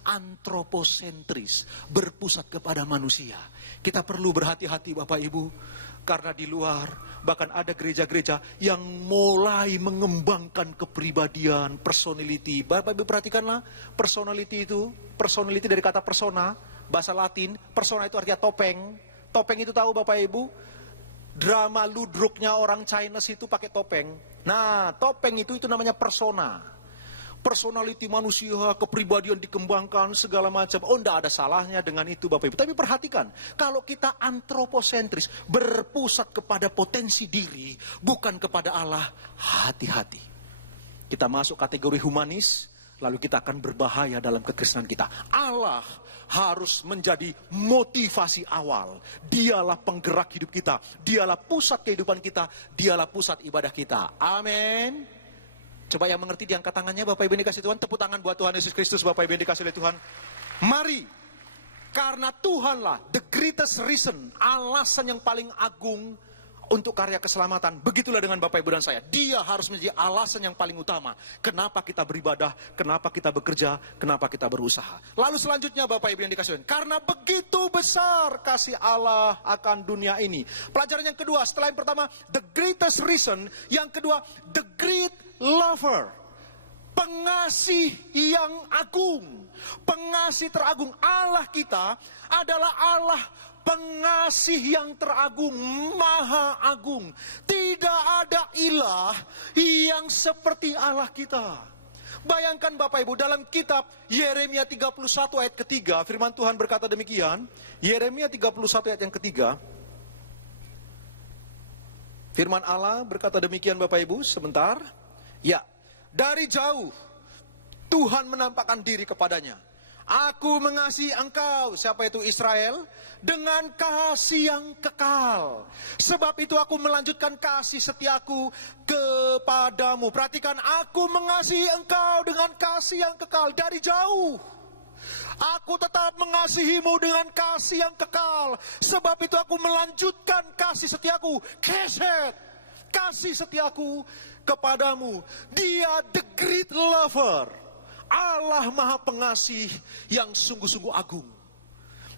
antroposentris, berpusat kepada manusia? Kita perlu berhati-hati Bapak Ibu, karena di luar bahkan ada gereja-gereja yang mulai mengembangkan kepribadian, personality. Bapak Ibu perhatikanlah, personality itu, personality dari kata persona, bahasa Latin, persona itu artinya topeng. Topeng itu tahu Bapak Ibu, drama ludruknya orang Chinese itu pakai topeng. Nah, topeng itu namanya persona. Personality manusia, kepribadian dikembangkan, segala macam. Oh, tidak ada salahnya dengan itu Bapak Ibu. Tapi perhatikan, kalau kita antroposentris, berpusat kepada potensi diri, bukan kepada Allah, hati-hati. Kita masuk kategori humanis, lalu kita akan berbahaya dalam kekristenan kita. Allah harus menjadi motivasi awal. Dialah penggerak hidup kita. Dialah pusat kehidupan kita. Dialah pusat ibadah kita. Amin. Coba yang mengerti diangkat tangannya Bapak Ibu yang dikasih Tuhan. Tepuk tangan buat Tuhan Yesus Kristus Bapak Ibu yang dikasih oleh Tuhan. Mari, karena Tuhanlah the greatest reason, alasan yang paling agung untuk karya keselamatan. Begitulah dengan Bapak Ibu dan saya. Dia harus menjadi alasan yang paling utama. Kenapa kita beribadah, kenapa kita bekerja, kenapa kita berusaha. Lalu selanjutnya Bapak Ibu yang dikasih Tuhan. Karena begitu besar kasih Allah akan dunia ini. Pelajaran yang kedua, setelah yang pertama, the greatest reason. Yang kedua, the great lover, pengasih yang agung, pengasih teragung. Allah kita adalah Allah pengasih yang teragung, maha agung. Tidak ada ilah yang seperti Allah kita. Bayangkan Bapak Ibu, dalam kitab Yeremia 31 ayat ketiga, firman Tuhan berkata demikian. Yeremia 31 ayat yang ketiga, firman Allah berkata demikian Bapak Ibu, sebentar. Ya, dari jauh Tuhan menampakkan diri kepadanya. Aku mengasihi engkau, siapa itu Israel, dengan kasih yang kekal. Sebab itu aku melanjutkan kasih setiaku kepadamu. Perhatikan, aku mengasihi engkau dengan kasih yang kekal dari jauh. Aku tetap mengasihimu dengan kasih yang kekal. Sebab itu aku melanjutkan kasih setiaku, keset, kasih setiaku kepadamu. Dia the great lover, Allah Maha Pengasih yang sungguh-sungguh agung.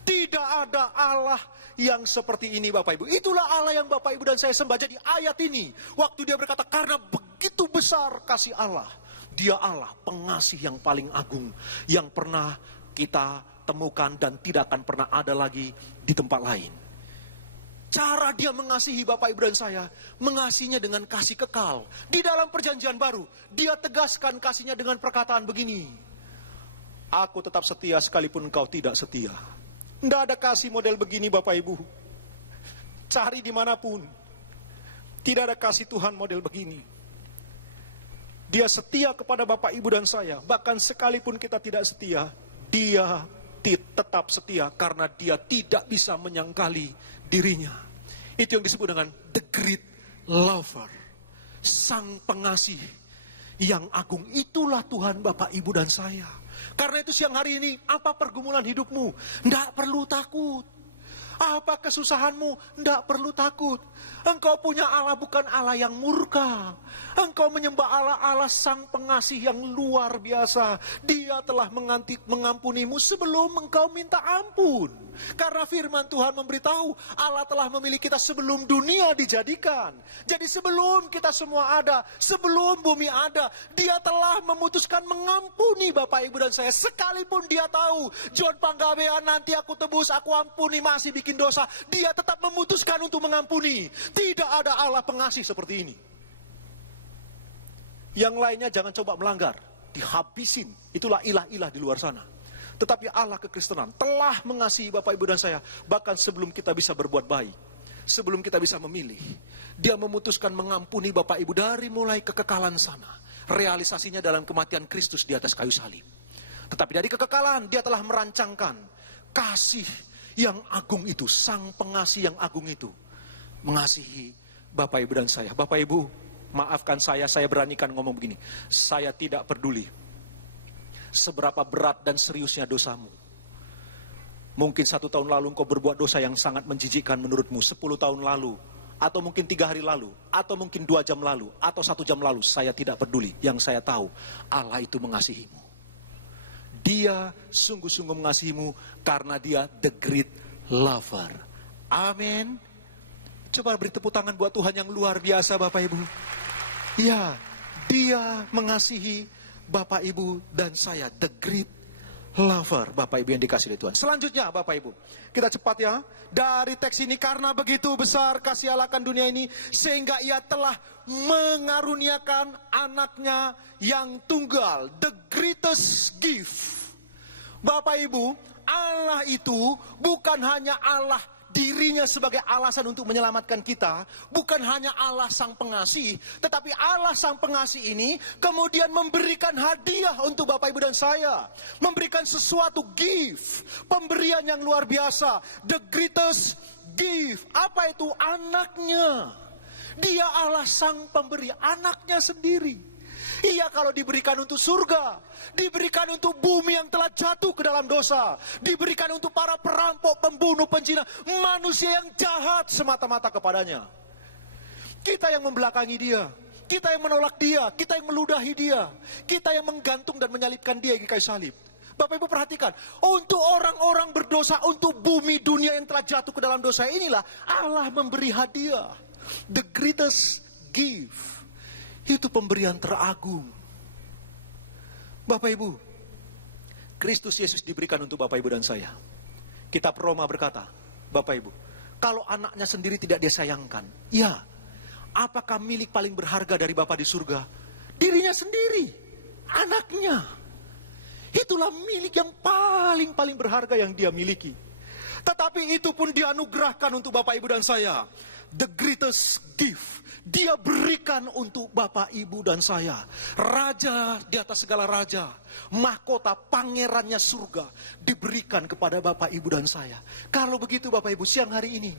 Tidak ada Allah yang seperti ini, Bapak Ibu. Itulah Allah yang Bapak Ibu dan saya sembah. Jadi ayat ini, waktu dia berkata, karena begitu besar kasih Allah, dia Allah pengasih yang paling agung, yang pernah kita temukan dan tidak akan pernah ada lagi di tempat lain. Cara dia mengasihi Bapak Ibu dan saya, mengasihinya dengan kasih kekal. Di dalam perjanjian baru, dia tegaskan kasihnya dengan perkataan begini. Aku tetap setia sekalipun engkau tidak setia. Tidak ada kasih model begini Bapak Ibu. Cari dimanapun. Tidak ada kasih Tuhan model begini. Dia setia kepada Bapak Ibu dan saya. Bahkan sekalipun kita tidak setia, dia tetap setia karena dia tidak bisa menyangkali dirinya. Itu yang disebut dengan the great lover, sang pengasih yang agung. Itulah Tuhan Bapak Ibu dan saya. Karena itu siang hari ini, apa pergumulan hidupmu? Tidak perlu takut. Apa kesusahanmu? Tidak perlu takut. Engkau punya Allah bukan Allah yang murka. Engkau menyembah Allah sang pengasih yang luar biasa. Dia telah mengampunimu sebelum engkau minta ampun. Karena firman Tuhan memberitahu, Allah telah memilih kita sebelum dunia dijadikan. Jadi sebelum kita semua ada, sebelum bumi ada, dia telah memutuskan mengampuni Bapak Ibu dan saya. Sekalipun dia tahu, John Panggabean nanti aku tebus, aku ampuni, masih bikin dosa, dia tetap memutuskan untuk mengampuni. Tidak ada Allah pengasih seperti ini. Yang lainnya jangan coba melanggar, dihabisin. Itulah ilah-ilah di luar sana. Tetapi Allah kekristenan telah mengasihi Bapak Ibu dan saya, bahkan sebelum kita bisa berbuat baik, sebelum kita bisa memilih. Dia memutuskan mengampuni Bapak Ibu dari mulai kekekalan sana. Realisasinya dalam kematian Kristus di atas kayu salib. Tetapi dari kekekalan dia telah merancangkan kasih yang agung itu, sang pengasih yang agung itu, mengasihi Bapak Ibu dan saya. Bapak Ibu, maafkan saya beranikan ngomong begini. Saya tidak peduli seberapa berat dan seriusnya dosamu. Mungkin 1 tahun lalu engkau berbuat dosa yang sangat menjijikkan menurutmu. 10 tahun lalu, atau mungkin 3 hari lalu, atau mungkin 2 jam lalu, atau 1 jam lalu. Saya tidak peduli. Yang saya tahu, Allah itu mengasihimu. Dia sungguh-sungguh mengasihimu karena dia the great lover. Amin. Coba beri tepuk tangan buat Tuhan yang luar biasa Bapak Ibu. Ya, dia mengasihi Bapak Ibu dan saya, the great lover, Bapak Ibu yang dikasihi oleh Tuhan. Selanjutnya Bapak Ibu, kita cepat ya. Dari teks ini, karena begitu besar kasih Allah akan dunia ini, sehingga ia telah mengaruniakan anaknya yang tunggal, the greatest gift. Bapak Ibu, Allah itu bukan hanya Allah dirinya sebagai alasan untuk menyelamatkan kita, bukan hanya Allah sang pengasih, tetapi Allah sang pengasih ini kemudian memberikan hadiah untuk Bapak Ibu dan saya, memberikan sesuatu gift, pemberian yang luar biasa, the greatest gift. Apa itu? Anaknya. Dia Allah sang pemberi, anaknya sendiri. Iya, kalau diberikan untuk surga, diberikan untuk bumi yang telah jatuh ke dalam dosa, diberikan untuk para perampok, pembunuh, penjina, manusia yang jahat semata-mata kepadanya. Kita yang membelakangi dia, kita yang menolak dia, kita yang meludahi dia, kita yang menggantung dan menyalibkan dia di kayu salib. Bapak Ibu perhatikan, untuk orang-orang berdosa, untuk bumi dunia yang telah jatuh ke dalam dosa, inilah Allah memberi hadiah, the greatest gift. Itu pemberian teragung. Bapak Ibu, Kristus Yesus diberikan untuk Bapak Ibu dan saya. Kitab Roma berkata, Bapak Ibu, kalau anaknya sendiri tidak disayangkan, ya, apakah milik paling berharga dari Bapa di surga? Dirinya sendiri, anaknya. Itulah milik yang paling berharga yang dia miliki. Tetapi itu pun dianugerahkan untuk Bapak Ibu dan saya. The greatest gift Dia berikan untuk Bapak, Ibu, dan saya. Raja di atas segala raja, mahkota pangerannya surga diberikan kepada Bapak, Ibu, dan saya. Kalau begitu Bapak, Ibu, siang hari ini,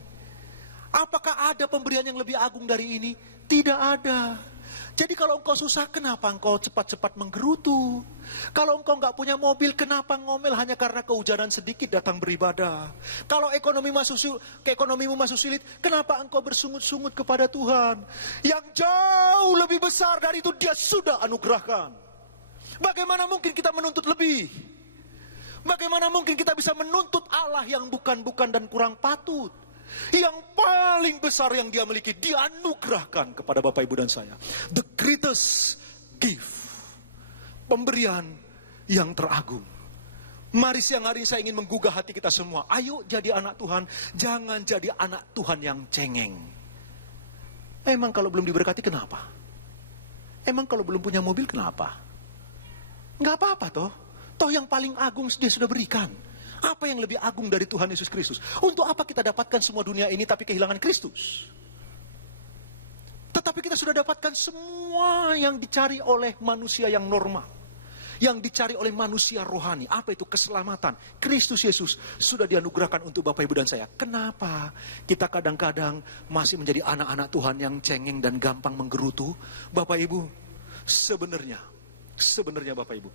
apakah ada pemberian yang lebih agung dari ini? Tidak ada. Jadi kalau engkau susah, kenapa engkau cepat-cepat menggerutu? Kalau engkau nggak punya mobil, kenapa ngomel hanya karena kehujanan sedikit datang beribadah? Kalau ekonomimu masuk sulit, kenapa engkau bersungut-sungut kepada Tuhan? Yang jauh lebih besar dari itu Dia sudah anugerahkan. Bagaimana mungkin kita menuntut lebih? Bagaimana mungkin kita bisa menuntut Allah yang bukan-bukan dan kurang patut? Yang paling besar yang Dia miliki, Dia anugerahkan kepada Bapak, Ibu, dan saya. The greatest gift. Pemberian yang teragung. Mari siang hari ini saya ingin menggugah hati kita semua. Ayo jadi anak Tuhan, jangan jadi anak Tuhan yang cengeng. Emang kalau belum diberkati kenapa? Emang kalau belum punya mobil kenapa? Nggak apa-apa toh. Toh yang paling agung Dia sudah berikan. Apa yang lebih agung dari Tuhan Yesus Kristus? Untuk apa kita dapatkan semua dunia ini tapi kehilangan Kristus? Tetapi kita sudah dapatkan semua yang dicari oleh manusia yang normal. Yang dicari oleh manusia rohani. Apa itu? Keselamatan. Kristus Yesus sudah dianugerahkan untuk Bapak, Ibu, dan saya. Kenapa kita kadang-kadang masih menjadi anak-anak Tuhan yang cengeng dan gampang menggerutu? Bapak, Ibu, sebenarnya Bapak, Ibu,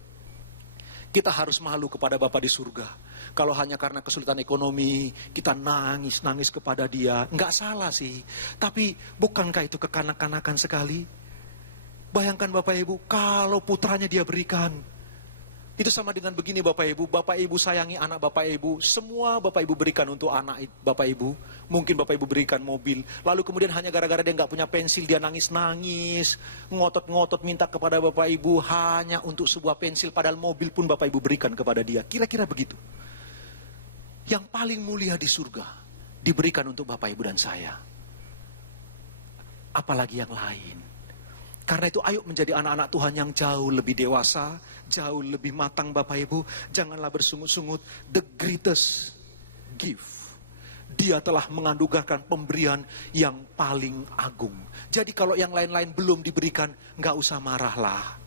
kita harus malu kepada Bapa di surga. Kalau hanya karena kesulitan ekonomi, kita nangis kepada Dia. Enggak salah sih. Tapi bukankah itu kekanak-kanakan sekali? Bayangkan Bapak Ibu, kalau putranya Dia berikan. Itu sama dengan begini Bapak Ibu. Bapak Ibu sayangi anak Bapak Ibu. Semua Bapak Ibu berikan untuk anak Bapak Ibu. Mungkin Bapak Ibu berikan mobil. Lalu kemudian hanya gara-gara dia nggak punya pensil, dia nangis-nangis. Ngotot-ngotot minta kepada Bapak Ibu hanya untuk sebuah pensil. Padahal mobil pun Bapak Ibu berikan kepada dia. Kira-kira begitu. Yang paling mulia di surga diberikan untuk Bapak Ibu dan saya. Apalagi yang lain. Karena itu ayo menjadi anak-anak Tuhan yang jauh lebih dewasa, jauh lebih matang Bapak Ibu. Janganlah bersungut-sungut. The greatest gift. Dia telah menganugerahkan pemberian yang paling agung. Jadi kalau yang lain-lain belum diberikan, nggak usah marahlah.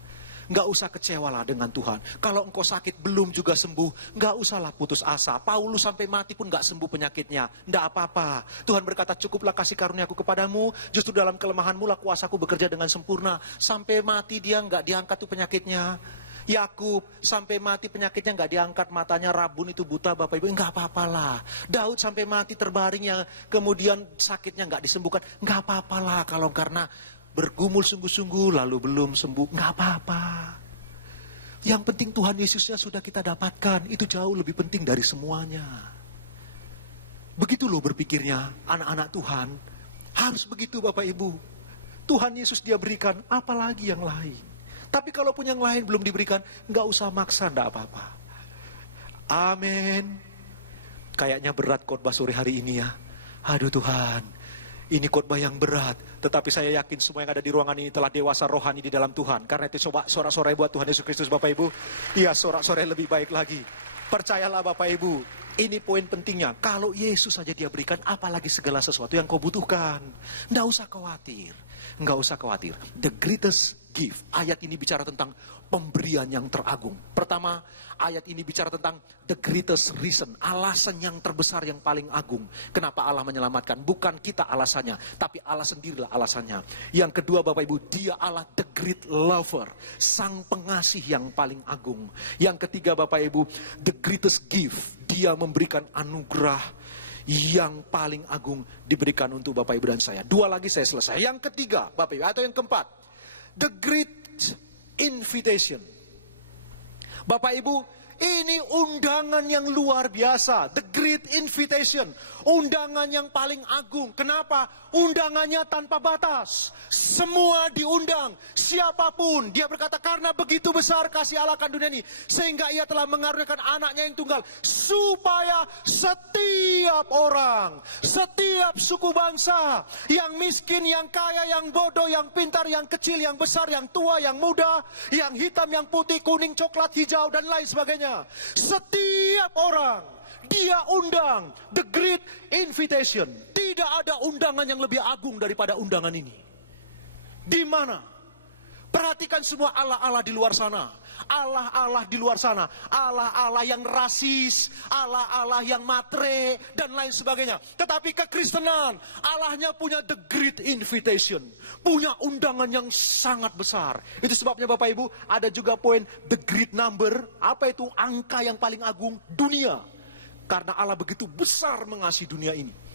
Nggak usah kecewalah dengan Tuhan. Kalau engkau sakit belum juga sembuh, nggak usahlah putus asa. Paulus sampai mati pun nggak sembuh penyakitnya. Nggak apa-apa. Tuhan berkata, cukuplah kasih karuniaku kepadamu. Justru dalam kelemahanmu lah kuasaku bekerja dengan sempurna. Sampai mati dia nggak diangkat tuh penyakitnya. Yakub sampai mati penyakitnya nggak diangkat, matanya rabun itu buta Bapak Ibu, nggak apa-apalah. Daud sampai mati terbaring yang kemudian sakitnya nggak disembuhkan, nggak apa-apalah kalau karena bergumul sungguh-sungguh lalu belum sembuh, nggak apa-apa. Yang penting Tuhan Yesusnya sudah kita dapatkan, itu jauh lebih penting dari semuanya. Begitu loh berpikirnya anak-anak Tuhan, harus begitu Bapak Ibu. Tuhan Yesus Dia berikan, apalagi yang lain. Tapi kalau pun yang lain belum diberikan, nggak usah maksa, nggak apa-apa. Amin. Kayaknya berat khotbah sore hari ini ya. Aduh Tuhan, ini khotbah yang berat. Tetapi saya yakin semua yang ada di ruangan ini telah dewasa rohani di dalam Tuhan. Karena itu coba sorak-sorai buat Tuhan Yesus Kristus Bapak Ibu. Iya, sorak-sorai lebih baik lagi. Percayalah Bapak Ibu, ini poin pentingnya. Kalau Yesus saja Dia berikan, apalagi segala sesuatu yang kau butuhkan. Nggak usah khawatir. Nggak usah khawatir. The greatest gift. Ayat ini bicara tentang pemberian yang teragung. Pertama, ayat ini bicara tentang the greatest reason. Alasan yang terbesar yang paling agung. Kenapa Allah menyelamatkan? Bukan kita alasannya, tapi Allah sendirilah alasannya. Yang kedua Bapak Ibu, Dia Allah the great lover. Sang pengasih yang paling agung. Yang ketiga Bapak Ibu, the greatest gift. Dia memberikan anugerah yang paling agung diberikan untuk Bapak Ibu dan saya. Dua lagi saya selesai. Yang ketiga Bapak Ibu, atau yang keempat, the great invitation. Bapak Ibu, ini undangan yang luar biasa. The great invitation. Undangan yang paling agung. Kenapa? Undangannya tanpa batas. Semua diundang. Siapapun. Dia berkata, karena begitu besar kasih Allah akan dunia ini, sehingga Ia telah mengaruniakan anaknya yang tunggal, supaya setiap orang, setiap suku bangsa, yang miskin, yang kaya, yang bodoh, yang pintar, yang kecil, yang besar, yang tua, yang muda, yang hitam, yang putih, kuning, coklat, hijau, dan lain sebagainya. Setiap orang Dia undang. The great invitation. Tidak ada undangan yang lebih agung daripada undangan ini. Di mana? Perhatikan semua Allah-Allah di luar sana. Allah-Allah di luar sana. Allah-Allah yang rasis, Allah-Allah yang matre, dan lain sebagainya. Tetapi kekristenan, Allahnya punya the great invitation. Punya undangan yang sangat besar. Itu sebabnya Bapak Ibu, ada juga poin the great number. Apa itu? Angka yang paling agung, dunia. Karena Allah begitu besar mengasihi dunia ini.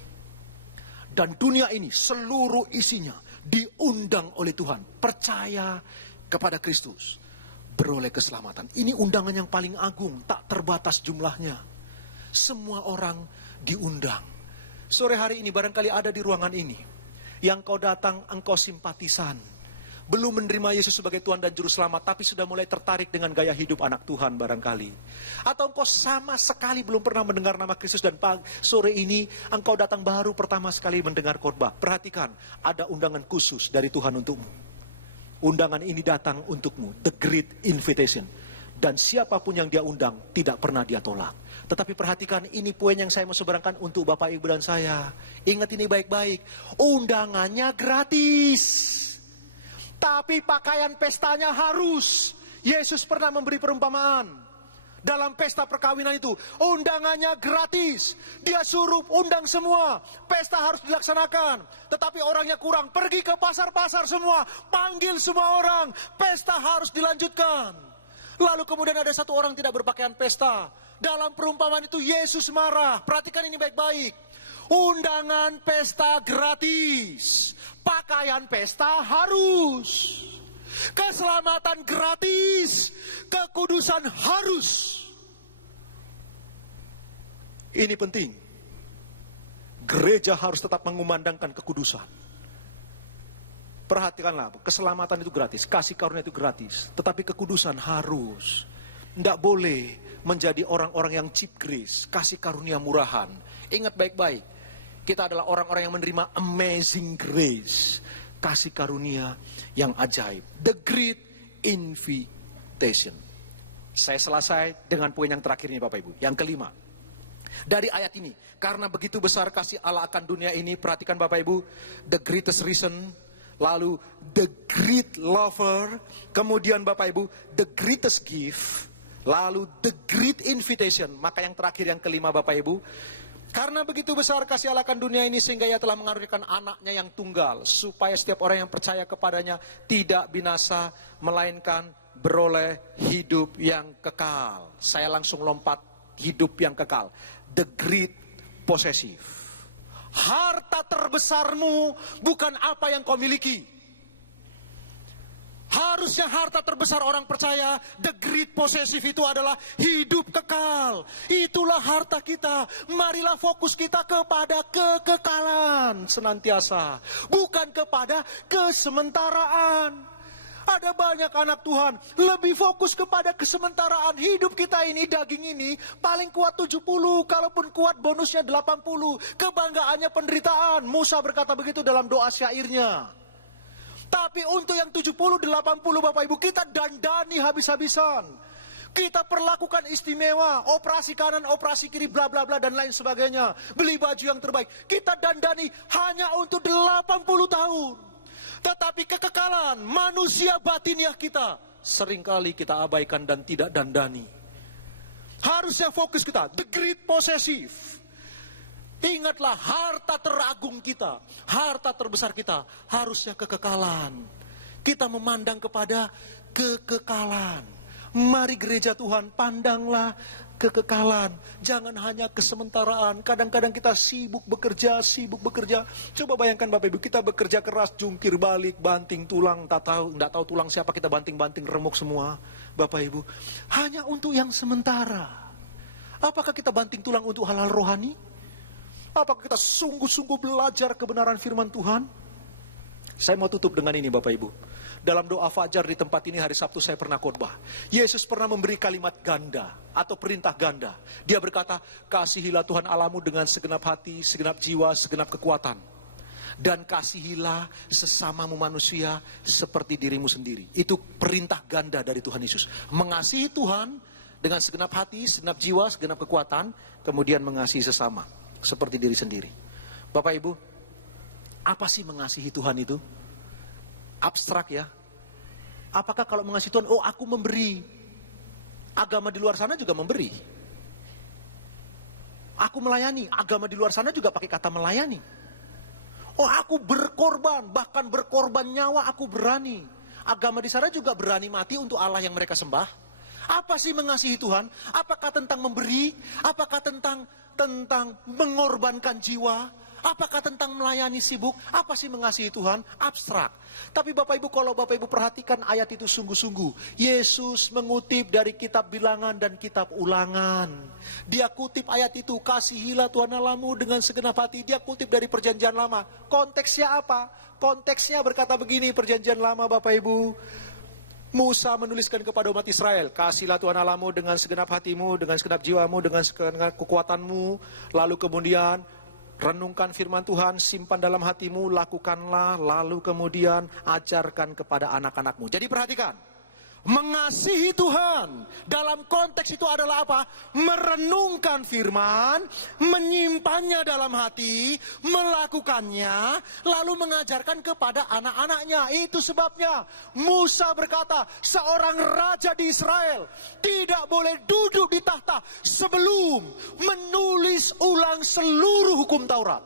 Dan dunia ini seluruh isinya diundang oleh Tuhan. Percaya kepada Kristus, beroleh keselamatan. Ini undangan yang paling agung, tak terbatas jumlahnya. Semua orang diundang. Sore hari ini barangkali ada di ruangan ini, yang kau datang engkau simpatisan, belum menerima Yesus sebagai Tuhan dan Juru Selamat, tapi sudah mulai tertarik dengan gaya hidup anak Tuhan barangkali. Atau engkau sama sekali belum pernah mendengar nama Kristus dan sore ini engkau datang baru pertama sekali mendengar khotbah. Perhatikan, ada undangan khusus dari Tuhan untukmu. Undangan ini datang untukmu, the great invitation. Dan siapapun yang dia undang tidak pernah dia tolak. Tetapi perhatikan, ini poin yang saya mau sebarangkan untuk Bapak Ibu dan saya. Ingat ini baik-baik, undangannya gratis. Tapi pakaian pestanya harus. Yesus pernah memberi perumpamaan. Dalam pesta perkawinan itu, undangannya gratis. Dia suruh undang semua. Pesta harus dilaksanakan. Tetapi orangnya kurang. Pergi ke pasar-pasar semua. Panggil semua orang. Pesta harus dilanjutkan. Lalu kemudian ada satu orang tidak berpakaian pesta. Dalam perumpamaan itu Yesus marah. Perhatikan ini baik-baik. Undangan pesta gratis. Pakaian pesta harus. Keselamatan gratis. Kekudusan harus. Ini penting. Gereja harus tetap mengumandangkan kekudusan. Perhatikanlah, keselamatan itu gratis, kasih karunia itu gratis. Tetapi kekudusan harus. Tidak boleh menjadi orang-orang yang cheap grace, kasih karunia murahan. Ingat baik-baik, kita adalah orang-orang yang menerima amazing grace, kasih karunia yang ajaib. The great invitation. Saya selesai dengan poin yang terakhir ini Bapak Ibu. Yang kelima, dari ayat ini, karena begitu besar kasih Allah akan dunia ini, perhatikan Bapak Ibu, the greatest reason, lalu the great lover, kemudian Bapak Ibu, the greatest gift, lalu the great invitation. Maka yang terakhir, yang kelima Bapak Ibu, karena begitu besar kasih Allah akan dunia ini sehingga ia telah mengaruniakan anaknya yang tunggal, supaya setiap orang yang percaya kepadanya tidak binasa, melainkan beroleh hidup yang kekal. Saya langsung lompat, hidup yang kekal. The great possessive. Harta terbesarmu bukan apa yang kau miliki. Harusnya harta terbesar orang percaya, the great possessive itu adalah hidup kekal. Itulah harta kita. Marilah fokus kita kepada kekekalan senantiasa, bukan kepada kesementaraan. Ada banyak anak Tuhan lebih fokus kepada kesementaraan. Hidup kita ini, daging ini paling kuat 70, kalaupun kuat bonusnya 80. Kebanggaannya penderitaan. Musa berkata begitu dalam doa syairnya. Tapi untuk yang 70, 80 Bapak Ibu, kita dandani habis-habisan. Kita perlakukan istimewa, operasi kanan, operasi kiri, bla bla bla dan lain sebagainya. Beli baju yang terbaik. Kita dandani hanya untuk 80 tahun. Tetapi kekekalan manusia batiniah kita seringkali kita abaikan dan tidak dandani. Harusnya fokus kita, the great possessive. Ingatlah, harta teragung kita, harta terbesar kita harusnya kekekalan. Kita memandang kepada kekekalan. Mari gereja Tuhan, pandanglah kekekalan, jangan hanya kesementaraan. Kadang-kadang kita sibuk bekerja. Coba bayangkan Bapak Ibu, kita bekerja keras, jungkir balik, banting tulang, enggak tahu tulang siapa kita banting-banting, remuk semua. Bapak Ibu, hanya untuk yang sementara. Apakah kita banting tulang untuk hal-hal rohani? Apakah kita sungguh-sungguh belajar kebenaran firman Tuhan? Saya mau tutup dengan ini Bapak Ibu. Dalam doa fajar di tempat ini hari Sabtu saya pernah khotbah. Yesus pernah memberi kalimat ganda atau perintah ganda. Dia berkata, kasihilah Tuhan Allahmu dengan segenap hati, segenap jiwa, segenap kekuatan. Dan kasihilah sesamamu manusia seperti dirimu sendiri. Itu perintah ganda dari Tuhan Yesus. Mengasihi Tuhan dengan segenap hati, segenap jiwa, segenap kekuatan. Kemudian mengasihi sesama seperti diri sendiri. Bapak Ibu, Apa sih mengasihi Tuhan itu? Abstrak ya. Apakah kalau mengasihi Tuhan, oh aku memberi. Agama di luar sana juga memberi. Aku melayani, agama di luar sana juga pakai kata melayani. Oh aku berkorban, bahkan berkorban nyawa aku berani. Agama di sana juga berani mati untuk Allah yang mereka sembah. Apa sih mengasihi Tuhan? Apakah tentang memberi? Apakah tentang mengorbankan jiwa? Apakah tentang melayani sibuk? Apa sih mengasihi Tuhan? Abstrak. Tapi Bapak Ibu, kalau Bapak Ibu perhatikan ayat itu sungguh-sungguh, Yesus mengutip dari kitab Bilangan dan kitab Ulangan. Dia kutip ayat itu, kasihilah Tuhan Allahmu dengan segenap hati. Dia kutip dari Perjanjian Lama. Konteksnya apa? Konteksnya berkata begini, Perjanjian Lama Bapak Ibu. Musa menuliskan kepada umat Israel, kasihlah Tuhan Allahmu dengan segenap hatimu, dengan segenap jiwamu, dengan segenap kekuatanmu. Lalu kemudian renungkan firman Tuhan, simpan dalam hatimu, lakukanlah, lalu kemudian ajarkan kepada anak-anakmu. Jadi perhatikan, mengasihi Tuhan dalam konteks itu adalah apa? Merenungkan firman, menyimpannya dalam hati, melakukannya, lalu mengajarkan kepada anak-anaknya. Itu sebabnya Musa berkata, seorang raja di Israel tidak boleh duduk di tahta sebelum menulis ulang seluruh hukum Taurat.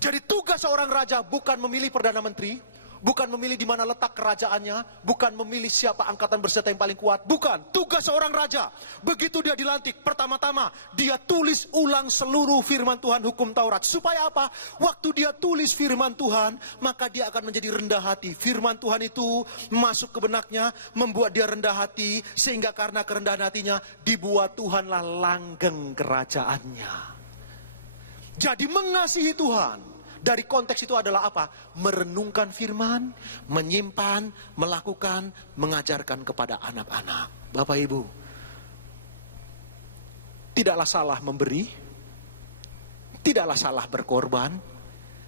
Jadi tugas seorang raja bukan memilih Perdana Menteri, bukan memilih di mana letak kerajaannya, bukan memilih siapa angkatan bersenjata yang paling kuat, bukan. Tugas seorang raja, begitu dia dilantik, pertama-tama dia tulis ulang seluruh firman Tuhan, hukum Taurat. Supaya apa? Waktu dia tulis firman Tuhan, maka dia akan menjadi rendah hati. Firman Tuhan itu masuk ke benaknya, membuat dia rendah hati, sehingga karena kerendahan hatinya, dibuat Tuhanlah langgeng kerajaannya. Jadi mengasihi Tuhan dari konteks itu adalah apa? Merenungkan firman, menyimpan, melakukan, mengajarkan kepada anak-anak. Bapak Ibu, tidaklah salah memberi, tidaklah salah berkorban.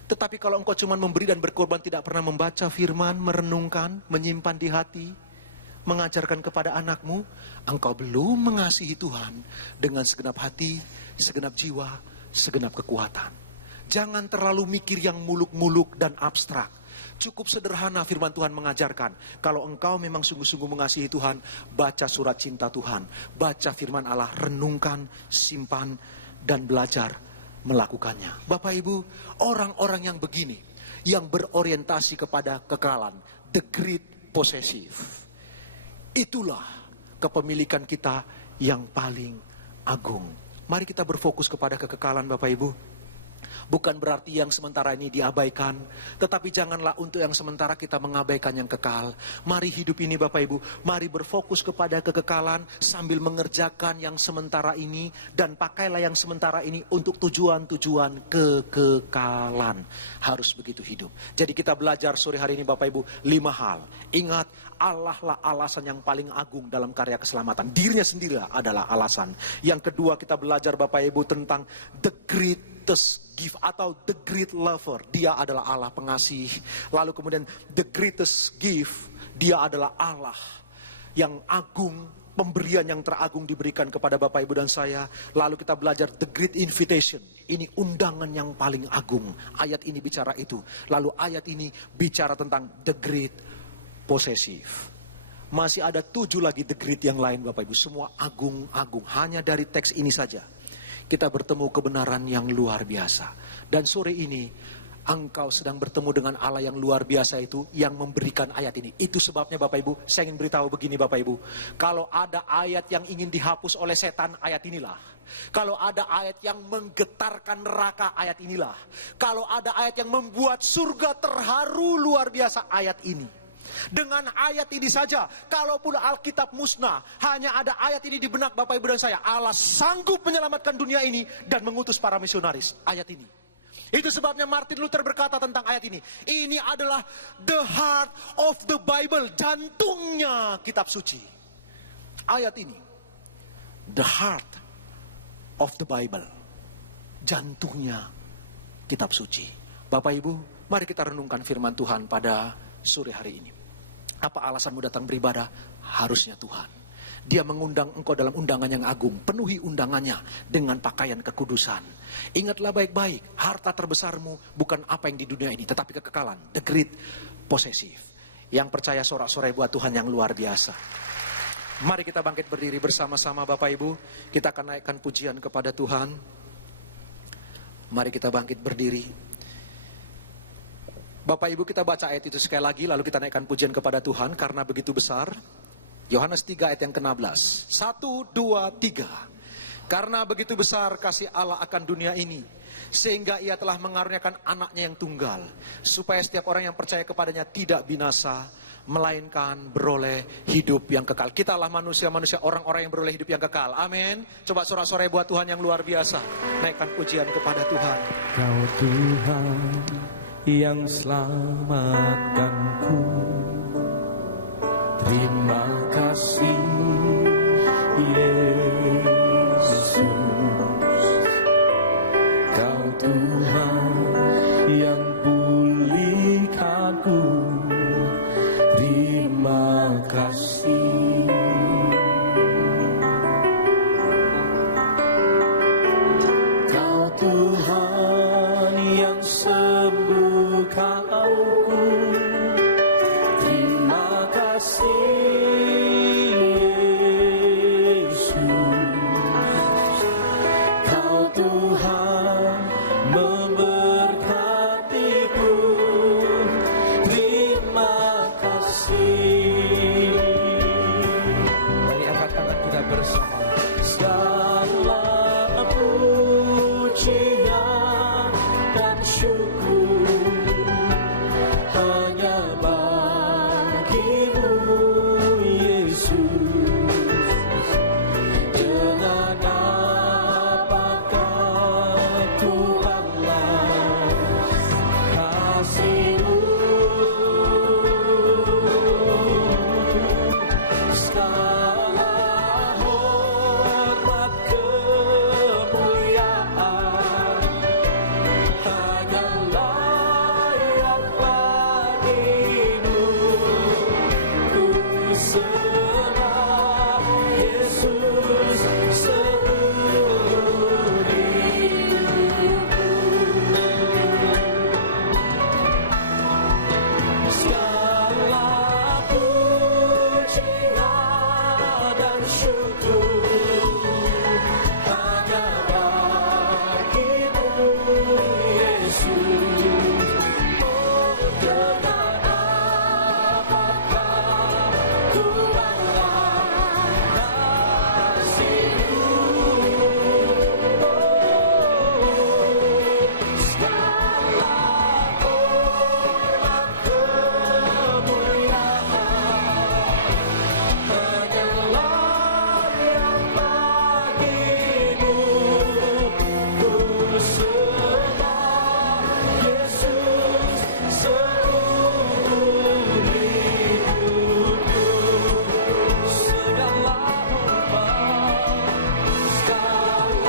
Tetapi kalau engkau cuma memberi dan berkorban, tidak pernah membaca firman, merenungkan, menyimpan di hati, mengajarkan kepada anakmu, engkau belum mengasihi Tuhan dengan segenap hati, segenap jiwa, segenap kekuatan. Jangan terlalu mikir yang muluk-muluk dan abstrak. Cukup sederhana firman Tuhan mengajarkan. Kalau engkau memang sungguh-sungguh mengasihi Tuhan, baca surat cinta Tuhan. Baca firman Allah, renungkan, simpan, dan belajar melakukannya. Bapak Ibu, orang-orang yang begini, yang berorientasi kepada kekekalan, the great possessive, itulah kepemilikan kita yang paling agung. Mari kita berfokus kepada kekekalan Bapak Ibu. Bukan berarti yang sementara ini diabaikan, tetapi janganlah untuk yang sementara kita mengabaikan yang kekal. Mari hidup ini Bapak Ibu, mari berfokus kepada kekekalan sambil mengerjakan yang sementara ini, dan pakailah yang sementara ini untuk tujuan-tujuan kekekalan. Harus begitu hidup. Jadi kita belajar sore hari ini Bapak Ibu 5 hal. Ingat, Allah lah alasan yang paling agung dalam karya keselamatan. Dirinya sendiri adalah alasan. Yang kedua, kita belajar Bapak Ibu tentang the greatest gift atau the great lover. Dia adalah Allah pengasih. Lalu kemudian the greatest gift, dia adalah Allah yang agung, pemberian yang teragung diberikan kepada Bapak Ibu dan saya. Lalu kita belajar the great invitation. Ini undangan yang paling agung. Ayat ini bicara itu. Lalu ayat ini bicara tentang the great possessive. Masih ada 7 lagi the great yang lain Bapak Ibu. Semua agung-agung. Hanya dari teks ini saja kita bertemu kebenaran yang luar biasa. Dan sore ini engkau sedang bertemu dengan Allah yang luar biasa itu, yang memberikan ayat ini. Itu sebabnya Bapak Ibu, saya ingin beritahu begini Bapak Ibu. Kalau ada ayat yang ingin dihapus oleh setan, ayat inilah. Kalau ada ayat yang menggetarkan neraka, ayat inilah. Kalau ada ayat yang membuat surga terharu luar biasa, ayat ini. Dengan ayat ini saja, kalaupun Alkitab musnah, hanya ada ayat ini di benak Bapak Ibu dan saya, Allah sanggup menyelamatkan dunia ini dan mengutus para misionaris. Ayat ini. Itu sebabnya Martin Luther berkata tentang ayat ini. Ini adalah the heart of the Bible, jantungnya kitab suci. Ayat ini, the heart of the Bible, jantungnya kitab suci. Bapak Ibu, mari kita renungkan firman Tuhan pada sore hari ini. Apa alasanmu datang beribadah? Harusnya Tuhan. Dia mengundang engkau dalam undangan yang agung. Penuhi undangannya dengan pakaian kekudusan. Ingatlah baik-baik, harta terbesarmu bukan apa yang di dunia ini, tetapi kekekalan. The great possessive. Yang percaya sorak-sorai buat Tuhan yang luar biasa. Mari kita bangkit berdiri bersama-sama Bapak Ibu. Kita akan naikkan pujian kepada Tuhan. Mari kita bangkit berdiri. Bapak Ibu, kita baca ayat itu sekali lagi, lalu kita naikkan pujian kepada Tuhan karena begitu besar. Yohanes 3 ayat yang ke-16. 1, 2, 3. Karena begitu besar kasih Allah akan dunia ini, sehingga ia telah mengaruniakan anaknya yang tunggal, supaya setiap orang yang percaya kepadanya tidak binasa, melainkan beroleh hidup yang kekal. Kitalah manusia-manusia, orang-orang yang beroleh hidup yang kekal. Amin. Coba sorak-sorai buat Tuhan yang luar biasa. Naikkan pujian kepada Tuhan. Kau Tuhan yang selamatkanku, terima kasih Yesus. Kau Tuhan yang pulihkanku, terima kasih. Kau Tuhan yang sembuhkanku, terima kasih Yesus. Kau Tuhan memberkatiku, terima kasih. Mari angkat tangan kita bersama. Segala pujian dan syukur hanya bagimu Yesus. Dengan apakah ku balas kasih-Mu? Segala hormat kemuliaan hanya layak bagimu. Ku sembah Yesus seluruh hidupku. Segala pujian dan syukur hanya bagimu Yesus. Oh, dengan apakah ku balas kasih-Mu? Segala hormat kemuliaan hanya layak bagimu. Ku sembah Yesus seluruh hidupku. Segala hormat kemuliaan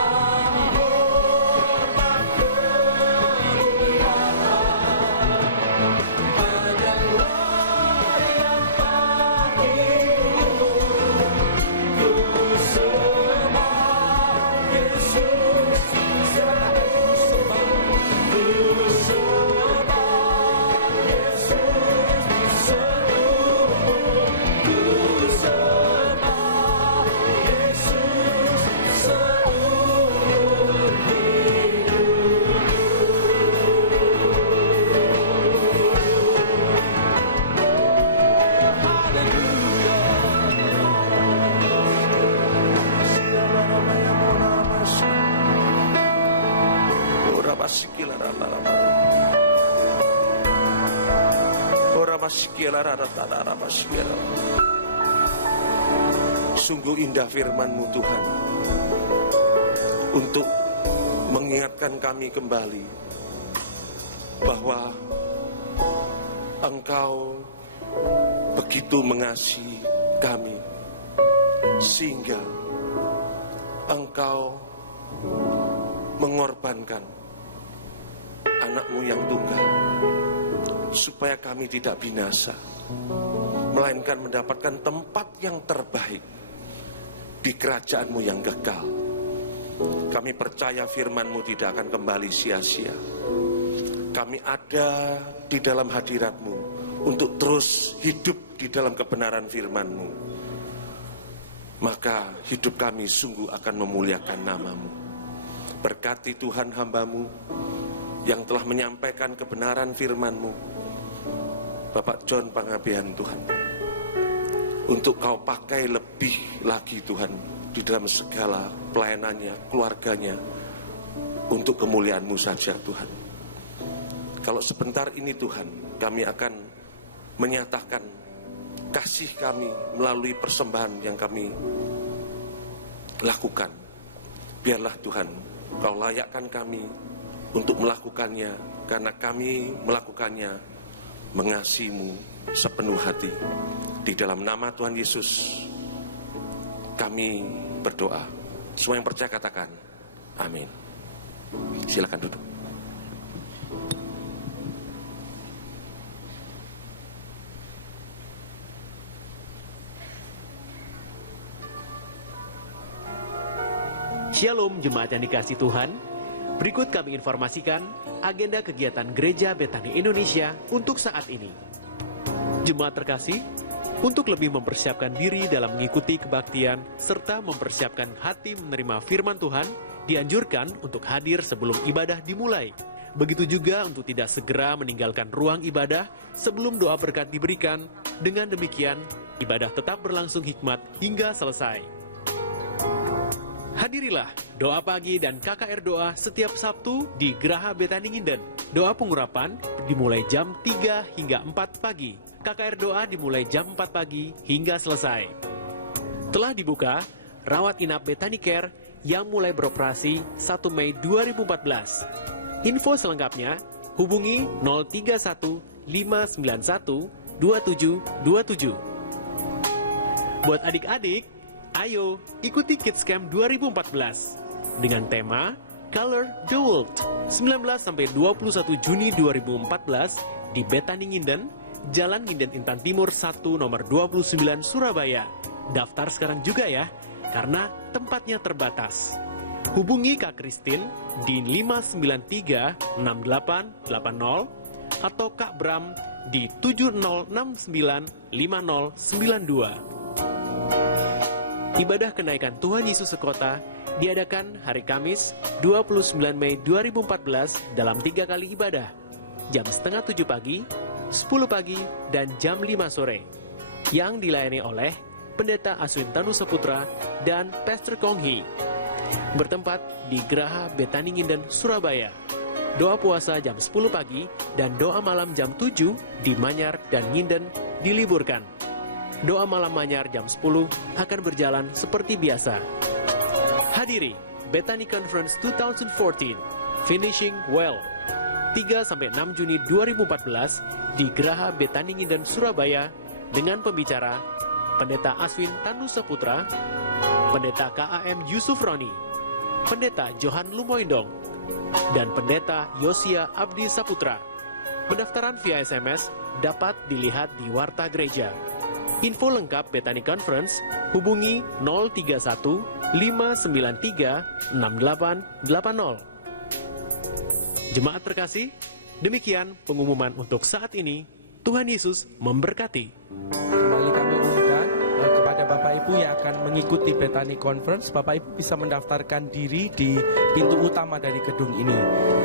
hanya layak bagimu. Ku sembah Yesus seluruh hidupku. Ku sembah Yesus seluruh Sungguh indah firman-Mu Tuhan, untuk mengingatkan kami kembali bahwa Engkau begitu mengasihi kami, sehingga Engkau mengorbankan anak-Mu yang tunggal, supaya kami tidak binasa, melainkan mendapatkan tempat yang terbaik di kerajaan-Mu yang kekal. Kami percaya firman-Mu tidak akan kembali sia-sia. Kami ada di dalam hadirat-Mu untuk terus hidup di dalam kebenaran firman-Mu. Maka hidup kami sungguh akan memuliakan nama-Mu. Berkati Tuhan hamba-Mu yang telah menyampaikan kebenaran firman-Mu, Bapak John Pangabean Tuhan, untuk Kau pakai lebih lagi Tuhan di dalam segala pelayanannya, keluarganya, untuk kemuliaan-Mu saja Tuhan. Kalau sebentar ini Tuhan, kami akan menyatakan kasih kami melalui persembahan yang kami lakukan. Biarlah Tuhan, Kau layakkan kami untuk melakukannya, karena kami melakukannya mengasihi-Mu sepenuh hati. Di dalam nama Tuhan Yesus kami berdoa. Semua yang percaya katakan amin. Silakan duduk. Shalom jemaat yang dikasihi Tuhan. Berikut kami informasikan agenda kegiatan Gereja Betani Indonesia untuk saat ini. Jemaat terkasih, untuk lebih mempersiapkan diri dalam mengikuti kebaktian serta mempersiapkan hati menerima firman Tuhan, dianjurkan untuk hadir sebelum ibadah dimulai. Begitu juga untuk tidak segera meninggalkan ruang ibadah sebelum doa berkat diberikan. Dengan demikian, ibadah tetap berlangsung hikmat hingga selesai. Hadirilah doa pagi dan KKR doa setiap Sabtu di Geraha Betani Nginden. Doa pengurapan dimulai jam 3 hingga 4 pagi. KKR doa dimulai jam 4 pagi hingga selesai. Telah dibuka rawat inap Betani Care yang mulai beroperasi 1 Mei 2014. Info selengkapnya hubungi 031 591 2727. Buat adik-adik, ayo ikuti Kids Camp 2014 dengan tema Color the World 19-21 Juni 2014 di Betani Nginden, Jalan Nginden Intan Timur 1 nomor 29 Surabaya. Daftar sekarang juga ya, karena tempatnya terbatas. Hubungi Kak Christine di 593-6880 atau Kak Bram di 70695092. Ibadah kenaikan Tuhan Yesus sekota diadakan hari Kamis 29 Mei 2014 dalam 3 kali ibadah, jam setengah 7 pagi, 10 pagi, dan jam 5 sore, yang dilayani oleh Pendeta Aswin Tanu Saputra dan Pastor Kong Hee. Bertempat di Geraha Betani Nginden, Surabaya. Doa puasa jam 10 pagi dan doa malam jam 7 di Manyar dan Nginden diliburkan. Doa malam Manyar jam 10 akan berjalan seperti biasa. Hadiri Betani Conference 2014 Finishing Well 3-6 Juni 2014 di Geraha Betani Nginden, Surabaya dengan pembicara Pendeta Aswin Tanu Saputra, Pendeta KAM Yusuf Roni, Pendeta Johan Lumoindong, dan Pendeta Yosia Abdi Saputra. Pendaftaran via SMS dapat dilihat di Warta Gereja. Info lengkap Betani Conference hubungi 031 593 6880. Jemaat terkasih, demikian pengumuman untuk saat ini. Tuhan Yesus memberkati. Kembali kami umumkan kepada Bapak Ibu yang akan mengikuti Betani Conference, Bapak Ibu bisa mendaftarkan diri di pintu utama dari gedung ini.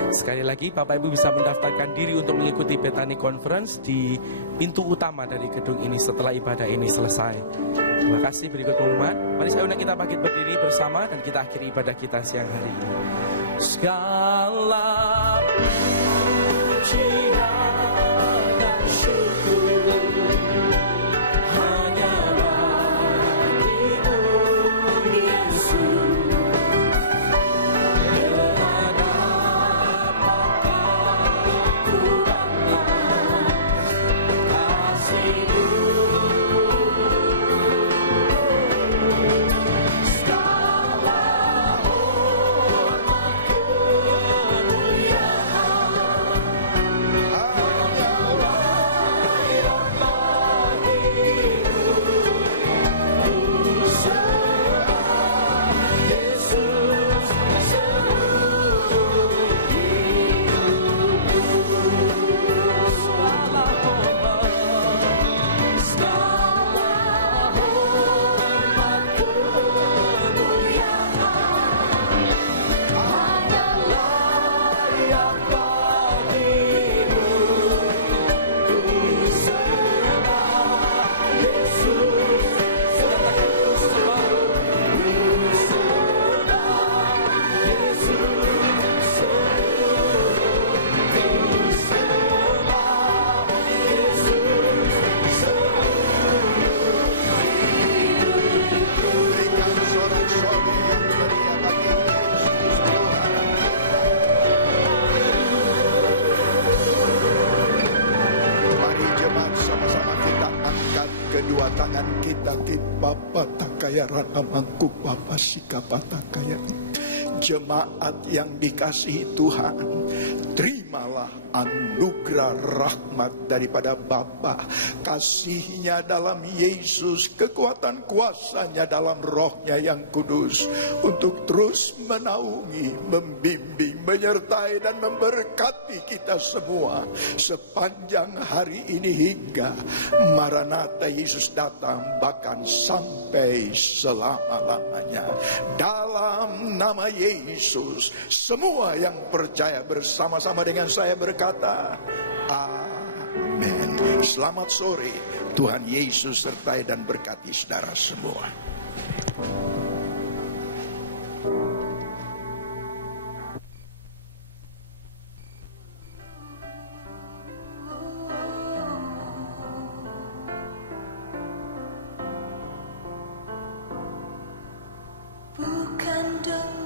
Sekali lagi, Bapak Ibu bisa mendaftarkan diri untuk mengikuti Betani Conference di pintu utama dari gedung ini setelah ibadah ini selesai. Terima kasih. Berikut pengumuman. Mari saya undang kita bangkit berdiri bersama dan kita akhiri ibadah kita siang hari ini. Segala pujian dan syukur hanya bagi-Mu, Yesus. Dengan apakah ku balas kasih-Mu. Segala hormat kemuliaan kedua tangan kita Bapa takaya rana mangku Bapa sikapa takaya. Jemaat yang dikasihi Tuhan, terimalah anugerah rahmat daripada Bapa, kasihnya dalam Yesus, kekuatan kuasanya dalam rohnya yang kudus, untuk terus menaungi, membimbing, menyertai dan memberkati kita semua sepanjang hari ini hingga Maranatha Yesus datang, bahkan sampai selama-lamanya. Dalam nama Yesus, semua yang percaya bersama-sama dengan saya berkata, amin. Selamat sore, Tuhan Yesus sertai dan berkati saudara semua. Bukan dengan